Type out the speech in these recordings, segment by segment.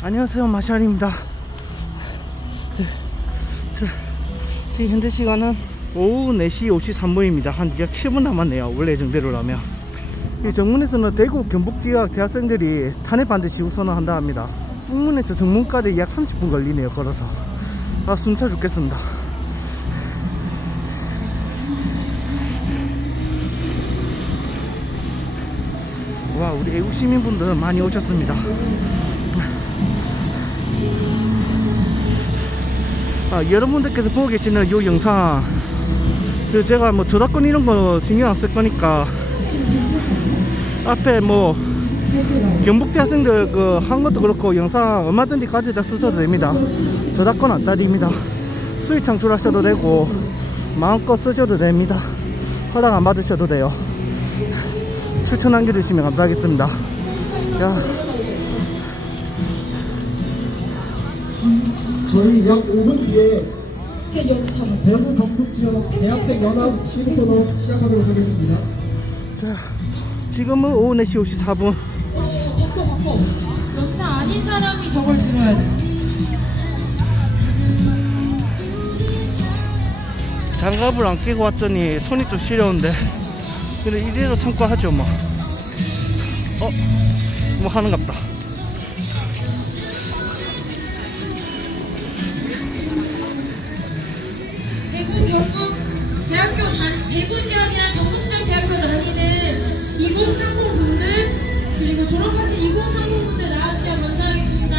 안녕하세요, 마샬입니다. 지금 현재 시간은 오후 4시 53분입니다. 한 약 7분 남았네요, 원래 예정대로라면. 이 정문에서는 대구 경북지역 대학생들이 탄핵반대 지구선언 한다 합니다. 북문에서 정문까지 약 30분 걸리네요, 걸어서. 숨차 죽겠습니다. 와, 우리 애국 시민분들 많이 오셨습니다. 여러분들께서 보고 계시는 이 영상, 제가 뭐 저작권 이런 거 신경 안 쓸 거니까 앞에 뭐 경북대 학생들 한 것도 그렇고 영상 얼마든지 가져다 쓰셔도 됩니다. 저작권 안 따집니다. 수익 창출하셔도 되고 마음껏 쓰셔도 됩니다. 허락 안 받으셔도 돼요. 추천 남겨주시면 감사하겠습니다. 저희 약 5분 뒤에 대구 경북지역 대학생 연합 시구선언 시작하도록 하겠습니다. 자, 지금은 오후 4시 54분. 바꿔. 연사 아닌 사람이 저걸 들어야지. 장갑을 안 끼고 왔더니 손이 좀 시려운데, 근데 이대로 참고 하죠 뭐. 뭐 하는갑다. 대구 지역이랑 경북 지역 대학교 다니는 2030 분들, 그리고 졸업하신 2030 분들 나와주시면 감사하겠습니다.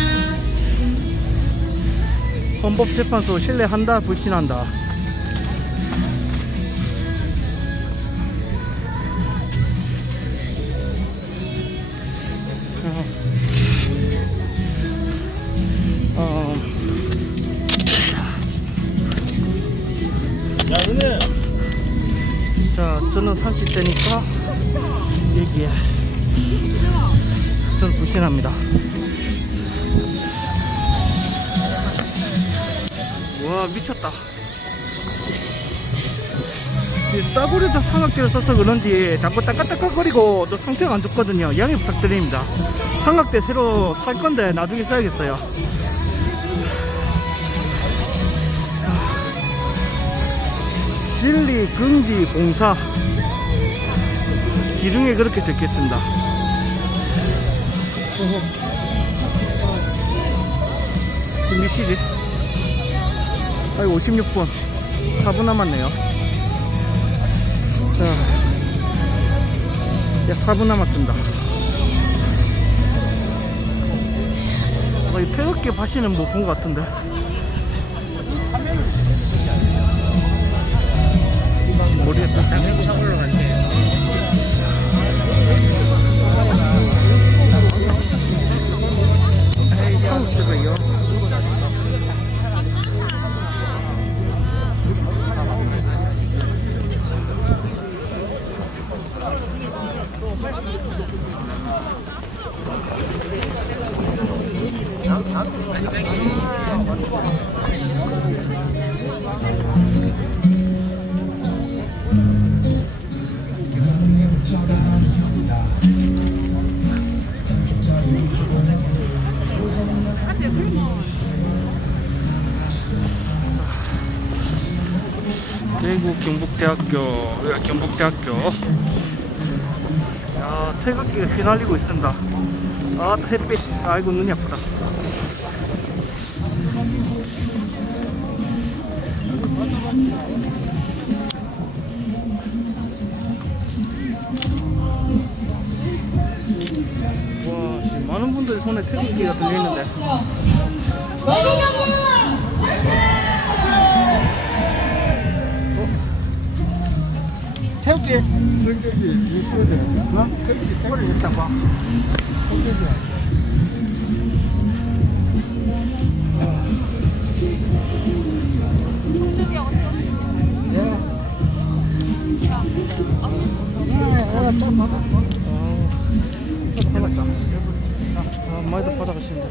헌법재판소 신뢰한다, 불신한다? 야, 오늘. 자, 저는 30대니까 여기에 저는 불신합니다. 와, 미쳤다. 싸구려도 삼각대를 써서 그런지 자꾸 따깍따깍거리고 또 상태가 안 좋거든요. 양해 부탁드립니다. 삼각대 새로 살 건데 나중에 써야겠어요. 진리 금지 공사, 기둥에 그렇게 적혀있습니다. 지금 몇 시지? 56분 4분 남았네요. 자, 약 4분 남았습니다. 이 태극기 바시는 못 본 것 같은데. 모르겠다. 차고로 갈게요. 한국 찍어요. 대구 경북대학교. 야, 태극기가 휘날리고 있습니다. 아, 햇빛. 아이고, 눈이 아프다. 와, 지금 많은 분들이 손에 태극기가 들려있는데. 태극기 태극기 있다 봐. 많이들 받아가시는데.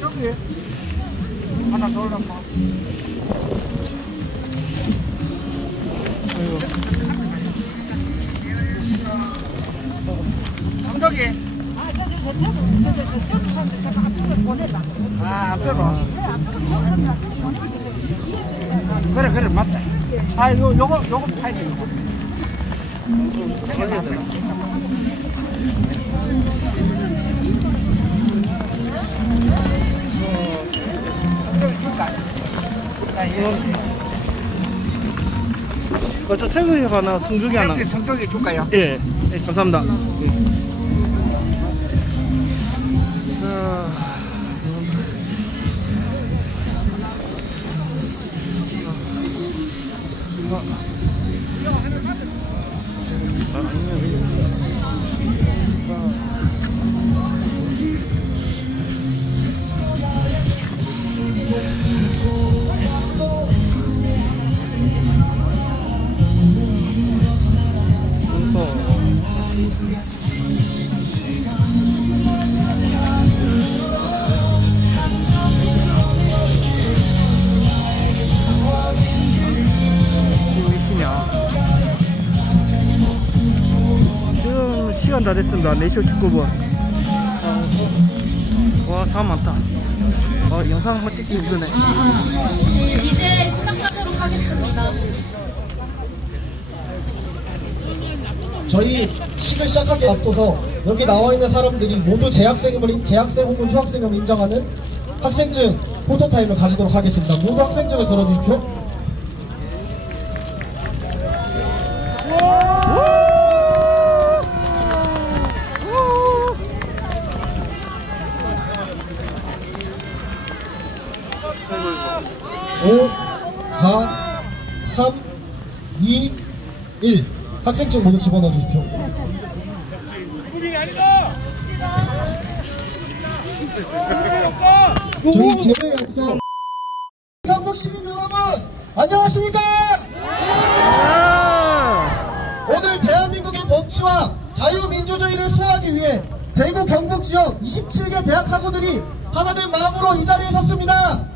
여기 하나 더 올라가. 아이고. 감독이 아, 앞으로. 그래, 맞다. 아, 요거 파야 돼, 요거. 해야 되나? 저 태극이 하나, 성조기 하나. 이렇게 성격이 줄까요? 예, 예, 감사합니다. 자, 지금 시간 다 됐습니다. 4시 59분. 와, 사람 많다. 영상 한번 찍기 힘드네. 이제 시작하도록 하겠습니다. 저희 식을 시작하기 앞서서 여기 나와 있는 사람들이 모두 재학생 혹은 휴학생임을 인정하는 학생증 포토타임을 가지도록 하겠습니다. 모두 학생증을 들어주십시오. 오, 4, 3, 2, 1. 학생증 모두 집어넣어 주십시오. 저희 대회에서 경북 시민 여러분 안녕하십니까? 오늘 대한민국의 법치와 자유민주주의를 수호하기 위해 대구 경북 지역 27개 대학 학우들이 하나된 마음으로 이 자리에 섰습니다.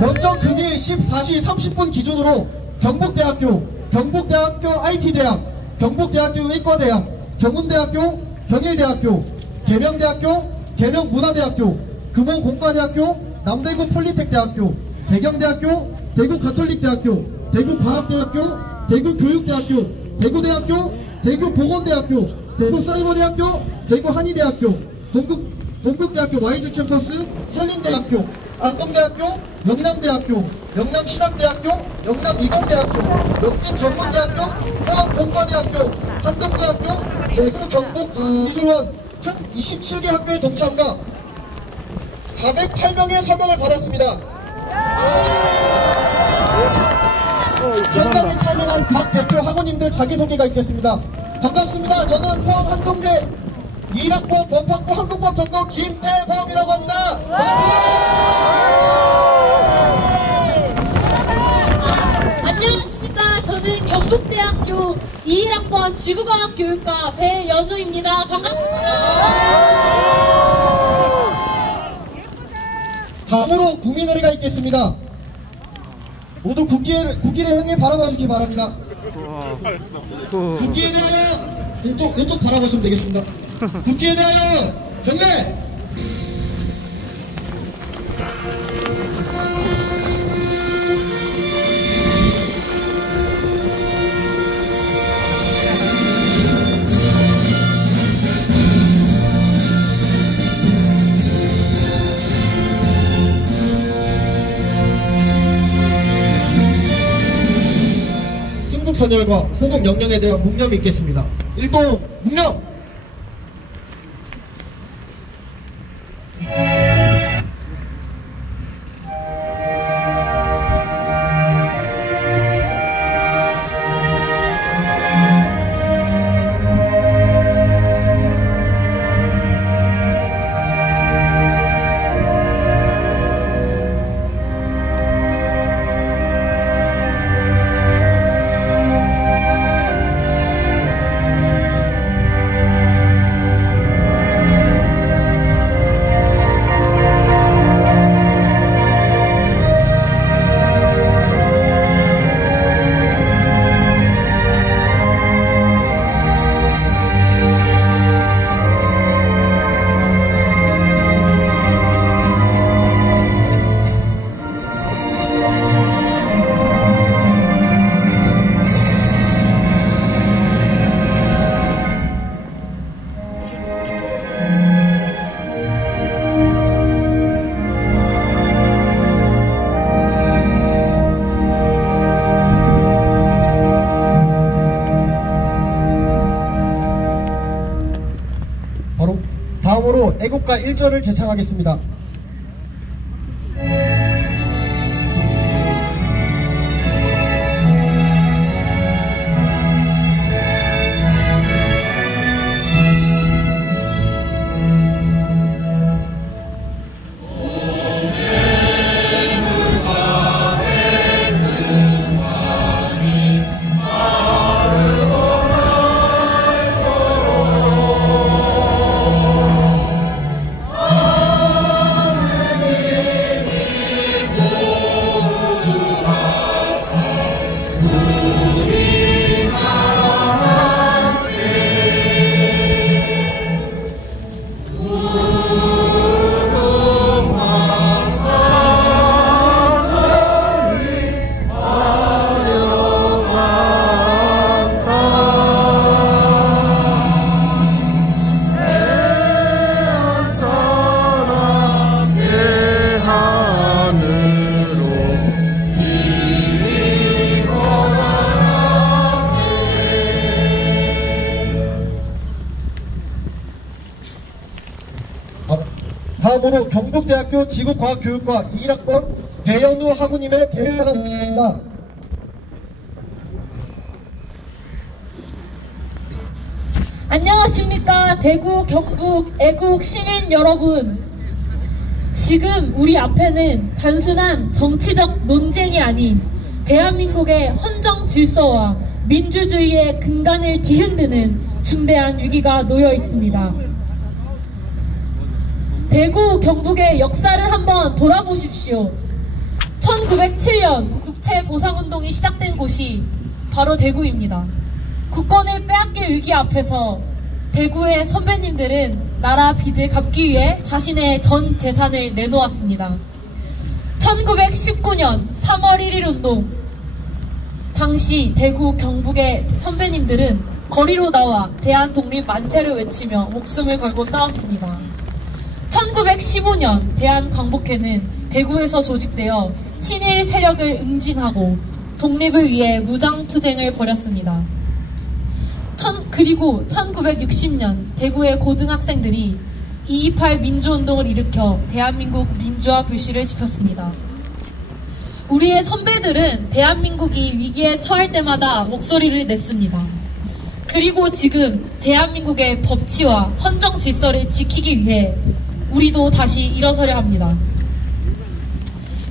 먼저 금일 14시 30분 기준으로 경북대학교, 경북대학교 IT대학, 경북대학교 의과대학, 경운대학교, 경일대학교, 계명대학교, 계명문화대학교, 금호공과대학교, 남대구 폴리텍대학교, 대경대학교, 대구가톨릭대학교, 대구과학대학교, 대구교육대학교, 대구대학교, 대구보건대학교, 대구사이버대학교, 대구한의대학교, 동국대학교 YG 캠퍼스, 산림대학교, 안동대학교, 영남대학교, 영남신학대학교, 영남이공대학교, 역진전문대학교, 포항공과대학교, 한동대학교, 대구 경북미술원 총 27개 학교의 동참과 408명의 서명을 받았습니다. 현장에 참여한 각 대표 학우님들 자기소개가 있겠습니다. 반갑습니다. 저는 포항 한동대 2학번 법학부 한국법 전공 김태범이라고 합니다. 안녕하십니까. 저는 경북대학교 21학번 지구과학교육과 배연우입니다. 반갑습니다. 다음으로 국민의례가 있겠습니다. 모두 국기를 향해 바라봐 주시기 바랍니다. 국기에 대하여 왼쪽 바라보시면 되겠습니다. 국기에 대하여 경례! 승국선열과 호국 명령에 대한 묵념이 있겠습니다. 일동 묵념! 다음으로 애국가 1절을 제창하겠습니다. 다음으로 경북대학교 지구과학교육과 1학번 배현우 학우님의 개회가 있습니다. 안녕하십니까. 대구, 경북, 애국 시민 여러분. 지금 우리 앞에는 단순한 정치적 논쟁이 아닌 대한민국의 헌정 질서와 민주주의의 근간을 뒤흔드는 중대한 위기가 놓여 있습니다. 대구, 경북의 역사를 한번 돌아보십시오. 1907년 국채보상운동이 시작된 곳이 바로 대구입니다. 국권을 빼앗길 위기 앞에서 대구의 선배님들은 나라 빚을 갚기 위해 자신의 전 재산을 내놓았습니다. 1919년 3월 1일 운동, 당시 대구, 경북의 선배님들은 거리로 나와 대한독립 만세를 외치며 목숨을 걸고 싸웠습니다. 1915년 대한광복회는 대구에서 조직되어 친일 세력을 응징하고 독립을 위해 무장투쟁을 벌였습니다. 그리고 1960년 대구의 고등학생들이 2.28 민주운동을 일으켜 대한민국 민주화 불씨를 지폈습니다. 우리의 선배들은 대한민국이 위기에 처할 때마다 목소리를 냈습니다. 그리고 지금 대한민국의 법치와 헌정 질서를 지키기 위해 우리도 다시 일어서려 합니다.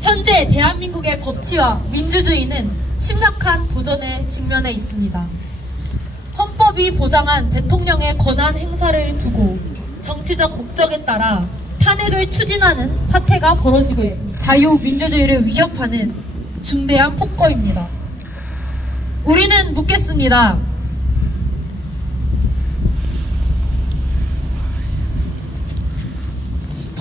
현재 대한민국의 법치와 민주주의는 심각한 도전에 직면해 있습니다. 헌법이 보장한 대통령의 권한 행사를 두고 정치적 목적에 따라 탄핵을 추진하는 사태가 벌어지고 있습니다. 자유민주주의를 위협하는 중대한 폭거입니다. 우리는 묻겠습니다.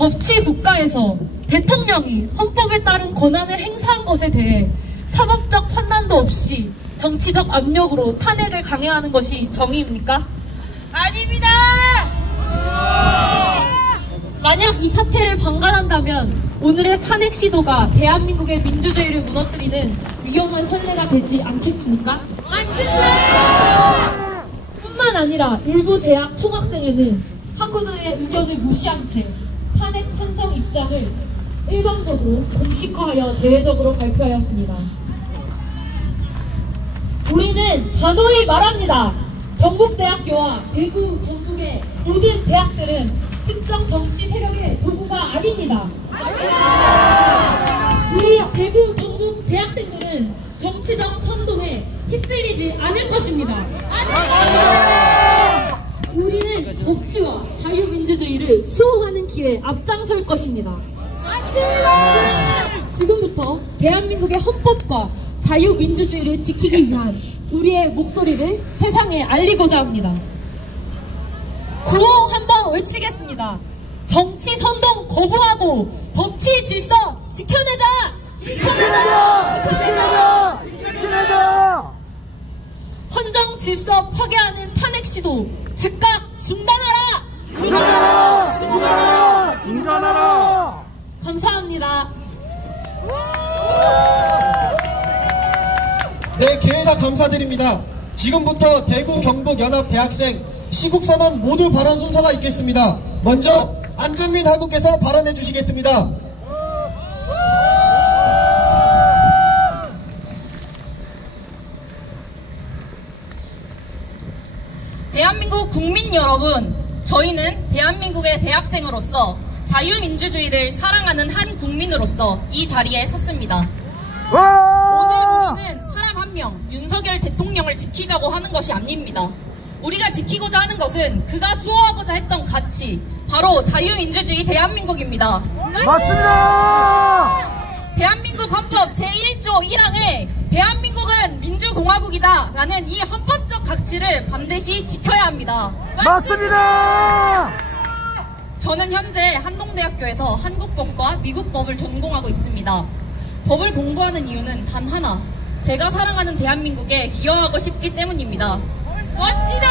법치 국가에서 대통령이 헌법에 따른 권한을 행사한 것에 대해 사법적 판단도 없이 정치적 압력으로 탄핵을 강행하는 것이 정의입니까? 아닙니다! 만약 이 사태를 방관한다면 오늘의 탄핵 시도가 대한민국의 민주주의를 무너뜨리는 위험한 선례가 되지 않겠습니까? 맞습니다! 뿐만 아니라 일부 대학 총학생회는 학우들의 의견을 무시한 채 탄핵 찬성 입장을 일방적으로 공식화하여 대외적으로 발표하였습니다. 우리는 단호히 말합니다. 경북대학교와 대구, 경북의 모든 대학들은 특정 정치 세력의 도구가 아닙니다. 우리 대구, 경북 대학생들은 정치적 선동에 휩쓸리지 않을 것입니다. 우리는 법치와 자유민주주의를 수호하는 길에 앞장설 것입니다. 지금부터 대한민국의 헌법과 자유민주주의를 지키기 위한 우리의 목소리를 세상에 알리고자 합니다. 구호 한번 외치겠습니다. 정치 선동 거부하고 법치 질서 지켜내자! 지켜내자! 지켜내자! 지켜내자! 헌정 질서 파괴하는 탄핵 시도 즉각 중단하라! 중단하라! 중단하라! 중단하라! 감사합니다. 네, 개회사 감사드립니다. 지금부터 대구 경북 연합 대학생 시국선언 모두 발언 순서가 있겠습니다. 먼저 안정민 하국께서 발언해 주시겠습니다. 대한민국 국민 여러분, 저희는 대한민국의 대학생으로서 자유민주주의를 사랑하는 한 국민으로서 이 자리에 섰습니다. 오늘 우리는 사람 한 명, 윤석열 대통령을 지키자고 하는 것이 아닙니다. 우리가 지키고자 하는 것은 그가 수호하고자 했던 가치, 바로 자유민주주의 대한민국입니다. 맞습니다! 대한민국 헌법 제1조 1항에 대한민국은 민주공화국이다 라는 이 헌법적 가치를 반드시 지켜야 합니다. 맞습니다! 저는 현재 한동대학교에서 한국법과 미국법을 전공하고 있습니다. 법을 공부하는 이유는 단 하나, 제가 사랑하는 대한민국에 기여하고 싶기 때문입니다. 멋지다!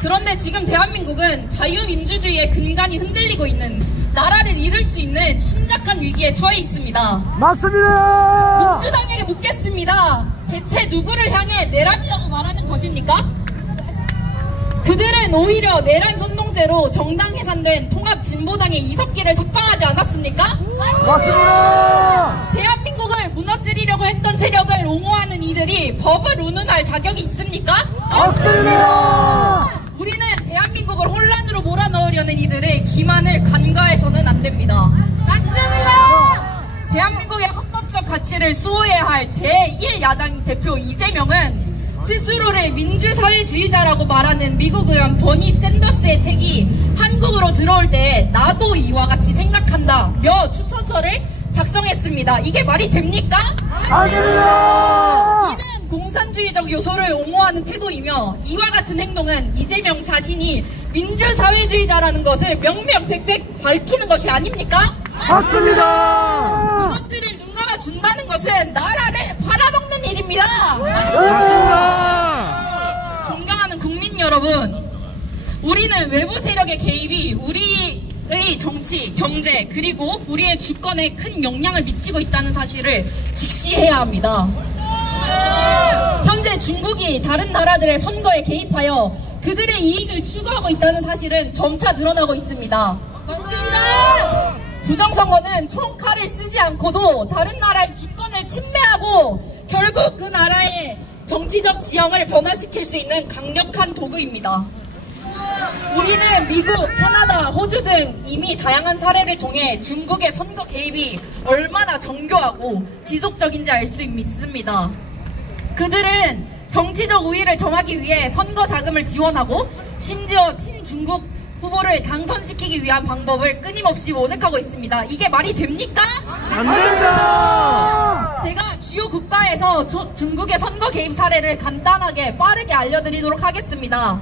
그런데 지금 대한민국은 자유민주주의의 근간이 흔들리고 있는, 나라를 잃을 수 있는 심각한 위기에 처해 있습니다. 맞습니다! 민주당에게 묻겠습니다. 대체 누구를 향해 내란이라고 말하는 것입니까? 그들은 오히려 내란 선동죄로 정당 해산된 통합진보당의 이석기를 석방하지 않았습니까? 맞습니다! 대한민국을 무너뜨리려고 했던 세력을 옹호하는 이들이 법을 운운할 자격이 있습니까? 없습니다! 우리는 대한민국을 혼란으로 몰아넣으려는 이들의 기만을 간과해서는 안 됩니다. 맞습니다! 대한민국의 헌법적 가치를 수호해야 할 제1야당 대표 이재명은 스스로를 민주사회주의자라고 말하는 미국 의원 버니 샌더스의 책이 한국으로 들어올 때 나도 이와 같이 생각한다며 추천서를 작성했습니다. 이게 말이 됩니까? 아닙니다! 이는 공산주의적 요소를 옹호하는 태도이며, 이와 같은 행동은 이재명 자신이 민주사회주의자라는 것을 명명백백 밝히는 것이 아닙니까? 맞습니다! 이것들을 눈 감아 준다는 것은 나라를 팔아먹는 일입니다. 맞습니다! 존경하는 국민 여러분, 우리는 외부 세력의 개입이 우리의 정치, 경제, 그리고 우리의 주권에 큰 영향을 미치고 있다는 사실을 직시해야 합니다. 현재 중국이 다른 나라들의 선거에 개입하여 그들의 이익을 추구하고 있다는 사실은 점차 늘어나고 있습니다. 맞습니다! 부정선거는 총칼을 쓰지 않고도 다른 나라의 주권을 침해하고 결국 그 나라의 정치적 지형을 변화시킬 수 있는 강력한 도구입니다. 우리는 미국, 캐나다, 호주 등 이미 다양한 사례를 통해 중국의 선거 개입이 얼마나 정교하고 지속적인지 알 수 있습니다. 그들은 정치적 우위를 정하기 위해 선거 자금을 지원하고 심지어 친중국 후보를 당선시키기 위한 방법을 끊임없이 모색하고 있습니다. 이게 말이 됩니까? 안 됩니다! 제가 주요 국가에서 중국의 선거 개입 사례를 간단하게 빠르게 알려드리도록 하겠습니다.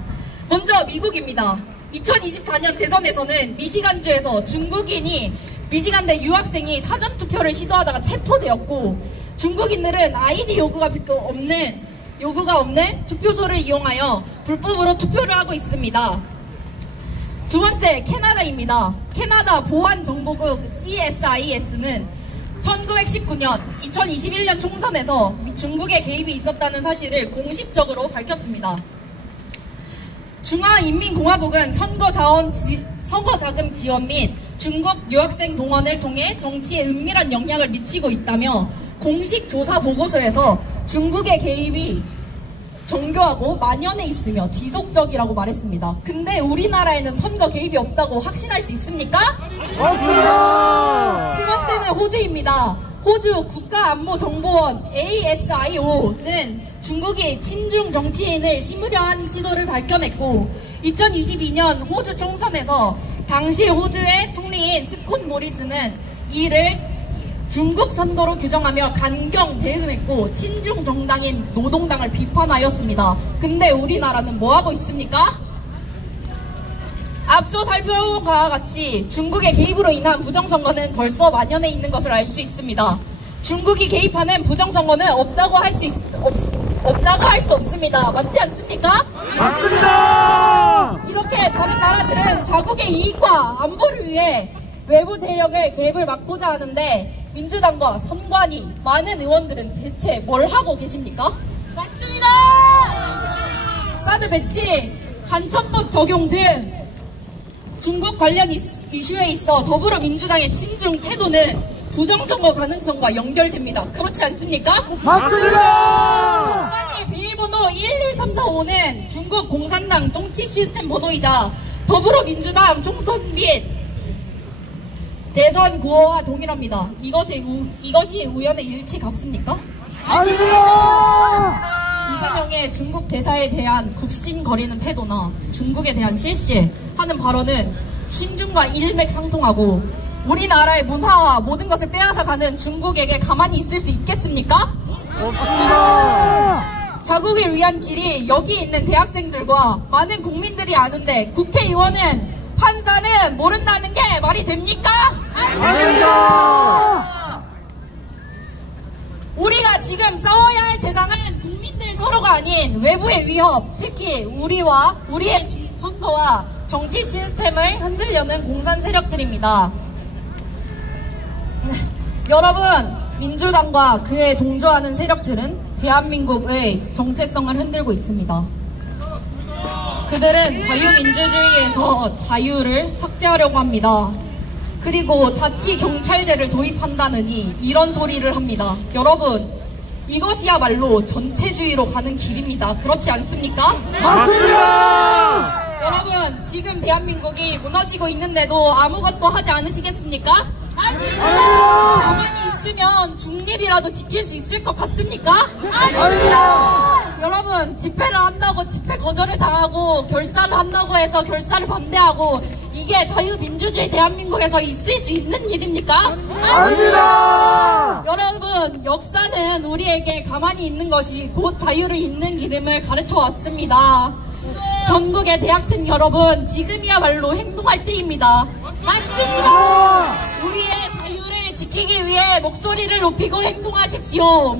먼저 미국입니다. 2024년 대선에서는 미시간주에서 중국인이 미시간대 유학생이 사전투표를 시도하다가 체포되었고, 중국인들은 아이디 요구가 없는 투표소를 이용하여 불법으로 투표를 하고 있습니다. 두 번째, 캐나다입니다. 캐나다 보안정보국 CSIS는 1919년 2021년 총선에서 중국의 개입이 있었다는 사실을 공식적으로 밝혔습니다. 중화인민공화국은 선거자금 지원 및 중국 유학생 동원을 통해 정치에 은밀한 영향을 미치고 있다며 공식 조사 보고서에서 중국의 개입이 정교하고 만연해 있으며 지속적이라고 말했습니다. 근데 우리나라에는 선거 개입이 없다고 확신할 수 있습니까? 맞습니다! 세 번째는 호주입니다. 호주 국가안보정보원 ASIO는 중국이 친중 정치인을 심으려 한 시도를 밝혀냈고, 2022년 호주 총선에서 당시 호주의 총리인 스콧 모리스는 이를 중국 선거로 규정하며 간경 대응했고 친중 정당인 노동당을 비판하였습니다. 근데 우리나라는 뭐하고 있습니까? 앞서 살펴본 바와 같이 중국의 개입으로 인한 부정선거는 벌써 만연해 있는 것을 알 수 있습니다. 중국이 개입하는 부정선거는 없다고 할 수 없습니다. 맞지 않습니까? 맞습니다! 이렇게 다른 나라들은 자국의 이익과 안보를 위해 외부 세력의 개입을 막고자 하는데, 민주당과 선관위, 많은 의원들은 대체 뭘 하고 계십니까? 맞습니다! 사드 배치, 간첩법 적용 등 중국 관련 이슈에 있어 더불어민주당의 친중 태도는 부정선거 가능성과 연결됩니다. 그렇지 않습니까? 맞습니다! 청와대 비밀번호 12345는 중국 공산당 정치 시스템 번호이자 더불어민주당 총선 및 대선 구호와 동일합니다. 이것이 우연의 일치 같습니까? 아닙니다! 이재명의 중국 대사에 대한 굽신거리는 태도나 중국에 대한 실시하는 발언은 신중과 일맥상통하고 우리나라의 문화와 모든 것을 빼앗아가는 중국에게 가만히 있을 수 있겠습니까? 없습니다! 자국을 위한 길이 여기 있는 대학생들과 많은 국민들이 아는데 국회의원은 판사는 모른다는 게 말이 됩니까? 아닙니다! 우리가 지금 싸워야 할 대상은 국민들 서로가 아닌 외부의 위협, 특히 우리와 우리의 선거와 정치 시스템을 흔들려는 공산 세력들입니다. 여러분, 민주당과 그에 동조하는 세력들은 대한민국의 정체성을 흔들고 있습니다. 그들은 자유민주주의에서 자유를 삭제하려고 합니다. 그리고 자치경찰제를 도입한다느니 이런 소리를 합니다. 여러분, 이것이야말로 전체주의로 가는 길입니다. 그렇지 않습니까? 맞습니다! 여러분, 지금 대한민국이 무너지고 있는데도 아무것도 하지 않으시겠습니까? 아닙니다! 가만히 있으면 중립이라도 지킬 수 있을 것 같습니까? 아닙니다! 여러분, 집회를 한다고 집회 거절을 당하고 결사를 한다고 해서 결사를 반대하고 이게 자유민주주의 대한민국에서 있을 수 있는 일입니까? 아닙니다! 여러분, 역사는 우리에게 가만히 있는 것이 곧 자유를 잇는 길임을 가르쳐 왔습니다. 전국의 대학생 여러분, 지금이야말로 행동할 때입니다. 맞습니다! 우리의 자유를 지키기 위해 목소리를 높이고 행동하십시오.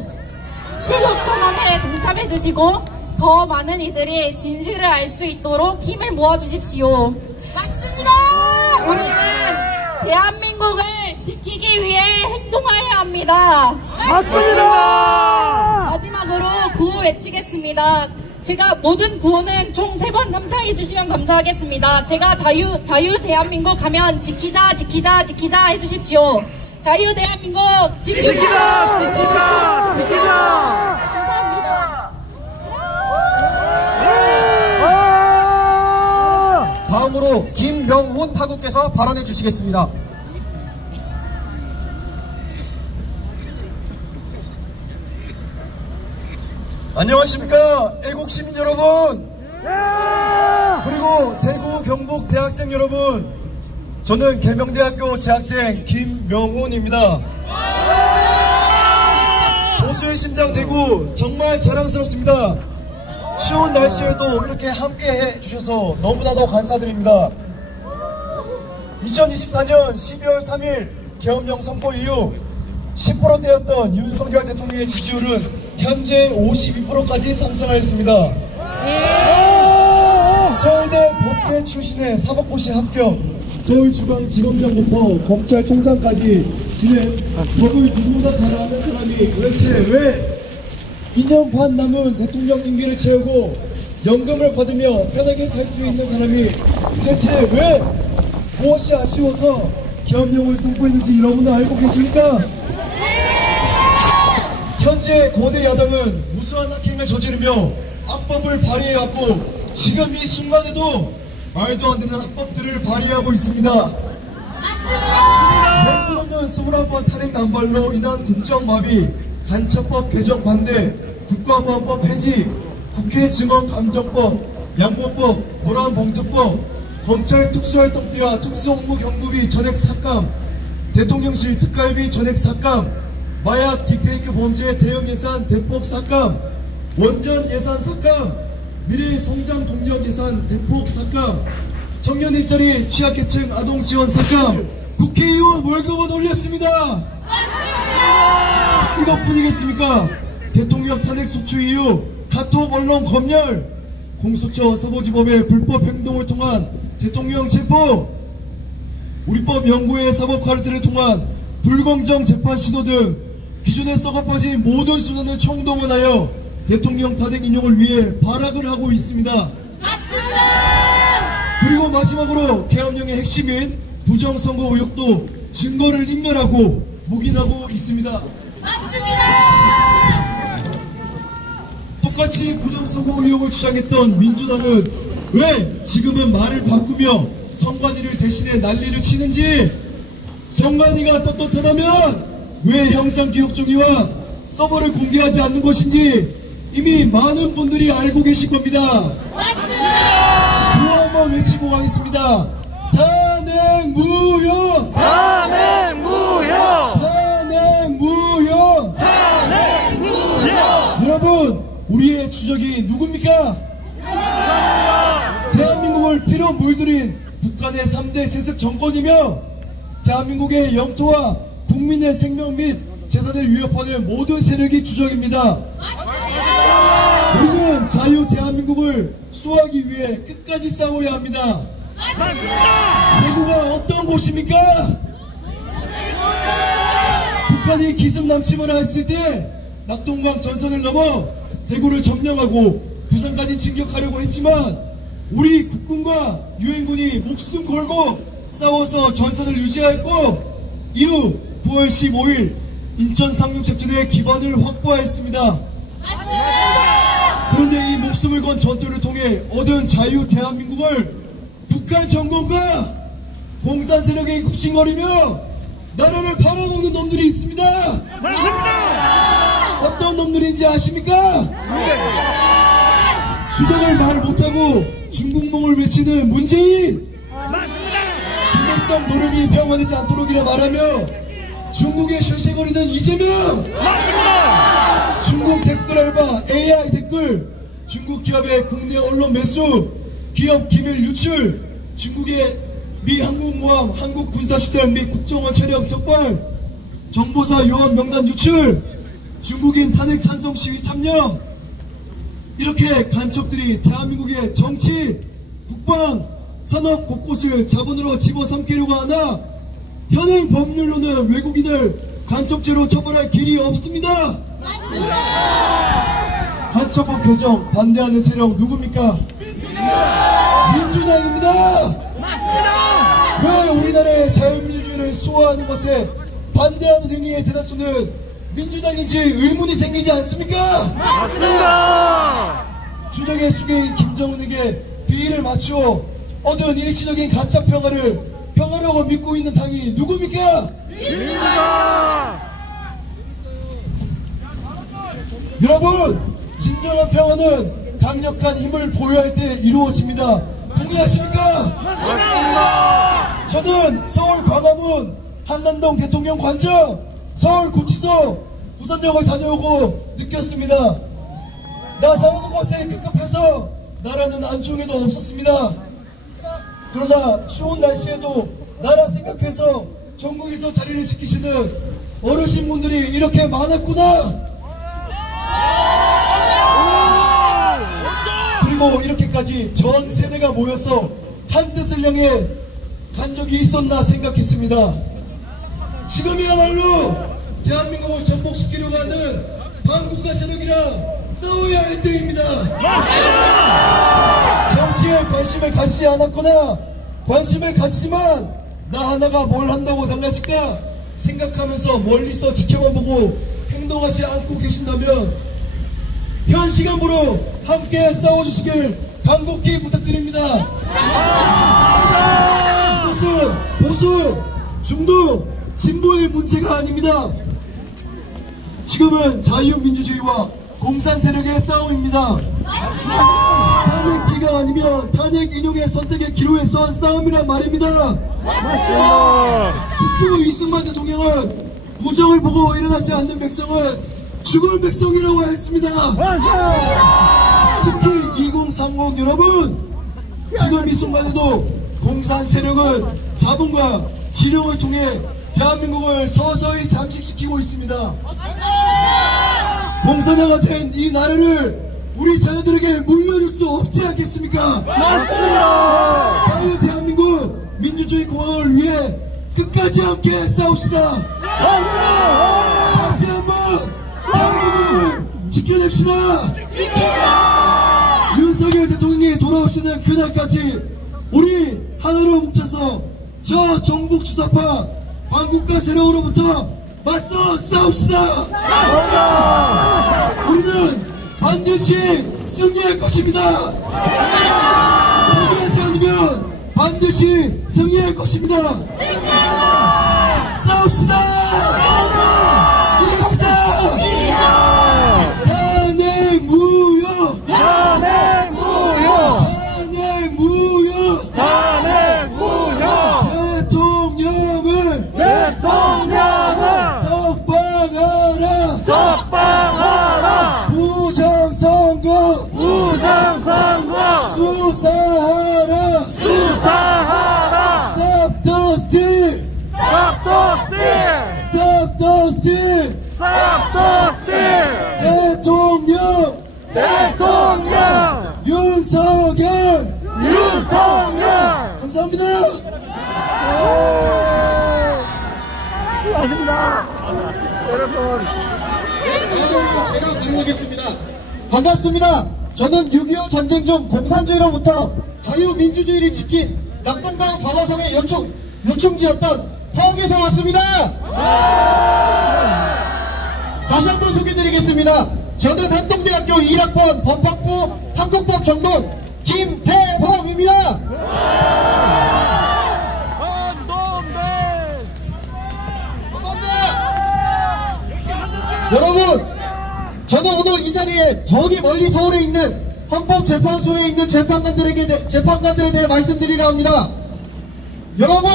시국선언에 동참해주시고 더 많은 이들이 진실을 알 수 있도록 힘을 모아주십시오. 맞습니다! 우리는 대한민국을 지키기 위해 행동해야 합니다. 맞습니다! 마지막으로 구호 외치겠습니다. 제가 모든 구호는 총 3번 3차 해주시면 감사하겠습니다. 제가 자유 대한민국 하면 지키자 지키자 지키자 해주십시오. 자유 대한민국 지키자 지키자 지키자! 감사합니다. 다음으로 김명훈 타국께서 발언해 주시겠습니다. 안녕하십니까 애국시민 여러분, 그리고 대구 경북 대학생 여러분, 저는 계명대학교 재학생 김명훈입니다. 보수의 심장 대구 정말 자랑스럽습니다. 추운 날씨에도 이렇게 함께 해주셔서 너무나도 감사드립니다. 2024년 12월 3일 계엄령 선포 이후 10%대였던 윤석열 대통령의 지지율은 현재 52%까지 상승하였습니다. 서울대 법대 출신의 사법고시 합격, 서울중앙지검장부터 검찰총장까지 지낸 법을 누구보다 잘 아는 사람이 도대체 왜 2년 반 남은 대통령 임기를 채우고 연금을 받으며 편하게 살 수 있는 사람이 도대체 왜 무엇이 아쉬워서 계엄령을 선포했는지 여러분은 알고 계십니까? 현재 거대 야당은 무수한 악행을 저지르며 악법을 발휘해왔고 지금 이 순간에도 말도 안 되는 악법들을 발휘하고 있습니다. 맞습니다. 없는 21번 탄핵 남발로 인한 국정마비, 간첩법 개정 반대, 국가보안법 폐지, 국회 증언감정법, 양보법, 노란봉투법, 검찰 특수활동비와 특수홍보 경부비 전액 삭감, 대통령실 특갈비 전액 삭감, 마약 딥페이크 범죄 대응 예산 대폭 삭감, 원전 예산 삭감, 미래 성장 동력 예산 대폭 삭감, 청년 일자리 취약계층 아동 지원 삭감, 국회의원 월급은 올렸습니다. 맞습니다. 이것뿐이겠습니까? 대통령 탄핵 소추 이후 카톡 언론 검열, 공수처 서고지법의 불법 행동을 통한 대통령 체포, 우리법 연구의 사법 카르텔을 통한 불공정 재판 시도 등 기존에 썩어빠진 모든 수단을 총동원하여 대통령 탄핵 인용을 위해 발악을 하고 있습니다. 맞습니다. 그리고 마지막으로 계엄령의 핵심인 부정선거 의혹도 증거를 인멸하고 묵인하고 있습니다. 맞습니다. 똑같이 부정선거 의혹을 주장했던 민주당은 왜 지금은 말을 바꾸며 선관위를 대신해 난리를 치는지, 선관위가 떳떳하다면 왜 형사기록정의와 서버를 공개하지 않는 것인지 이미 많은 분들이 알고 계실 겁니다. 맞습니다. 구호 한번 외치고 가겠습니다. 탄핵 무효! 탄핵 무효! 탄핵 무효! 탄핵 무효! 여러분, 우리의 주적이 누굽니까? 대한민국을 피로 물들인 북한의 3대 세습 정권이며 대한민국의 영토와 국민의 생명 및 재산을 위협하는 모든 세력이 주적입니다. 우리는 자유 대한민국을 수호하기 위해 끝까지 싸워야 합니다. 대구가 어떤 곳입니까? 북한이 기습 남침을 했을 때 낙동강 전선을 넘어 대구를 점령하고 부산까지 진격하려고 했지만 우리 국군과 유엔군이 목숨 걸고 싸워서 전선을 유지하였고 이후 9월 15일 인천 상륙작전의 기반을 확보하였습니다. 그런데 이 목숨을 건 전투를 통해 얻은 자유 대한민국을 북한 정권과 공산 세력에 굽신거리며 나라를 팔아먹는 놈들이 있습니다. 어떤 놈들인지 아십니까? 주적을 말 못하고 중국몽을 외치는 문재인, 김일성 노력이 평화되지 않도록이라 말하며 중국에 쉐쉐거리는 이재명, 중국 댓글 알바, AI 댓글, 중국 기업의 국내 언론 매수, 기업 기밀 유출, 중국의 미 항공모함, 한국 군사시설 및 국정원 차량 적발, 정보사 요원 명단 유출, 중국인 탄핵 찬성 시위 참여, 이렇게 간첩들이 대한민국의 정치, 국방, 산업 곳곳을 자본으로 집어삼키려고 하나 현행 법률로는 외국인을 간첩죄로 처벌할 길이 없습니다. 간첩법 개정 반대하는 세력 누굽니까? 민주당입니다. 왜 우리나라의 자유민주주의를 수호하는 것에 반대하는 행위의 대다수는 민주당인지 의문이 생기지 않습니까? 맞습니다. 주적의 수계인 김정은에게 비위를 맞추어 얻은 일시적인 가짜 평화라고 믿고 있는 당이 누굽니까? 민주당. 여러분, 진정한 평화는 강력한 힘을 보유할 때 이루어집니다. 동의하십니까? 맞습니다. 저는 서울 광화문 한남동 대통령 관저, 서울 구치소, 부산역을 다녀오고 느꼈습니다. 나 사는 곳에 급급해서 나라는 안중에도 없었습니다. 그러나 추운 날씨에도 나라 생각해서 전국에서 자리를 지키시는 어르신분들이 이렇게 많았구나. 그리고 이렇게까지 전 세대가 모여서 한 뜻을 향해 간 적이 있었나 생각했습니다. 지금이야말로 대한민국을 전복시키려고 하는 반국가 세력이랑 싸워야 할 때입니다. 정치에 관심을 갖지 않았거나 관심을 갖지만 나 하나가 뭘 한다고 달라질까 생각하면서 멀리서 지켜만 보고 행동하지 않고 계신다면 현 시간부로 함께 싸워주시길 간곡히 부탁드립니다. 이것은 보수, 중도, 진보의 문제가 아닙니다. 지금은 자유민주주의와 공산 세력의 싸움입니다. 탄핵 기가 아니면 탄핵 인용의 선택의 기로에 선 싸움이란 말입니다. 국부 이승만 대통령은 부정을 보고 일어나지 않는 백성은 죽을 백성이라고 했습니다. 특히 2030 여러분, 지금 이 순간에도 공산 세력은 자본과 지령을 통해 대한민국을 서서히 잠식시키고 있습니다. 공산화가 된 이 나라를 우리 자녀들에게 물려줄 수 없지 않겠습니까? 맞습니다. 자유 대한민국 민주주의 공화국을 위해 끝까지 함께 싸웁시다. 다시 한번 대한민국을 지켜냅시다. 윤석열 대통령이 돌아오시는 그날까지 우리 하나로 뭉쳐서 저 종북 주사파 반국가 세력으로부터 맞서 싸웁시다. 우리는 반드시 승리할 것입니다. 포기하지 않으면 반드시 승리할 것입니다. 싸웁시다. 이깁시다. 탄핵 무효. 탄핵 무효. 탄핵 무효. 탄핵 무효. 대통령을 석방하라. 석방하라. 부정선거 수사하라. Stop the steal. Stop the steal. Stop the steal. Stop the steal. 대통령 윤석열 감사합니다. 제가 발언하겠습니다. 반갑습니다. 저는 6.25 전쟁 중 공산주의로부터 자유민주주의를 지킨 낙동강 방화성의 요충지였던 포항에서 왔습니다. 다시 한번 소개드리겠습니다. 저는 한동대학교 1학번 법학부 한국법 전공 김태범입니다. 여러분, 저는 오늘 이 자리에 저기 멀리 서울에 있는 헌법재판소에 있는 재판관들에 대해 말씀드리려 합니다. 여러분,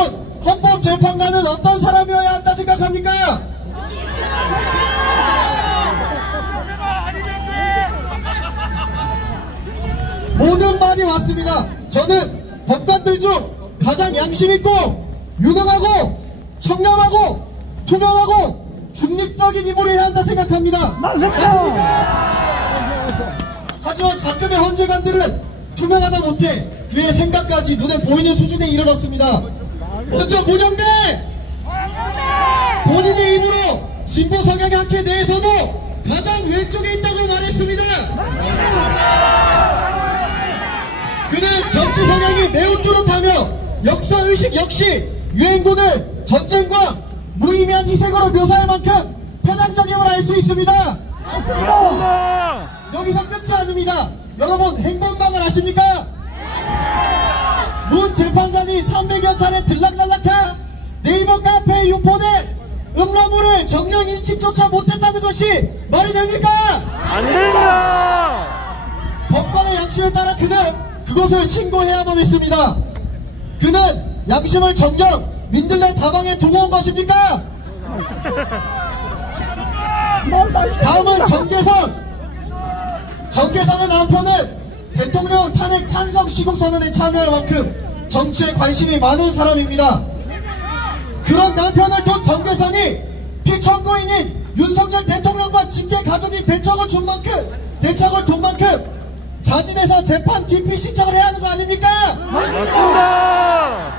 헌법재판관은 어떤 사람이어야 한다 생각합니까? 모든 말이 맞습니다. 저는 법관들 중 가장 양심있고 유능하고 청렴하고 투명하고 중립적인 인물을 해야 한다 생각합니다. 맞습니까? 하지만 가끔의 헌재관들은 투명하다 못해 그의 생각까지 눈에 보이는 수준에 이르렀습니다. 먼저 문영대! 본인의 입으로 진보 성향의 학회 내에서도 가장 왼쪽에 있다고 말했습니다. 그는 정치 성향이 매우 뚜렷하며 역사의식 역시 유행군을 전쟁과 무의미한 희생으로 묘사할 만큼 편향적임을 알 수 있습니다. 여기서 끝이 아닙니다. 여러분, 행범당을 아십니까? 문 재판관이 300여 차례 들락날락한 네이버 카페에 유포된 음란물을 정령 인식조차 못했다는 것이 말이 됩니까? 안 됩니다. 법관의 양심에 따라 그는 그것을 신고해야만 했습니다. 그는 양심을 정녕 민들레 다방에 두고 온 것입니까? 다음은 정계선. 정계선의 남편은 대통령 탄핵 찬성 시국선언에 참여할 만큼 정치에 관심이 많은 사람입니다. 그런 남편을 둔 정계선이 피청구인인 윤석열 대통령과 직계 가족이 대척을 둔 만큼 자진해서 재판 기피 신청을 해야 하는 거 아닙니까? 맞습니다.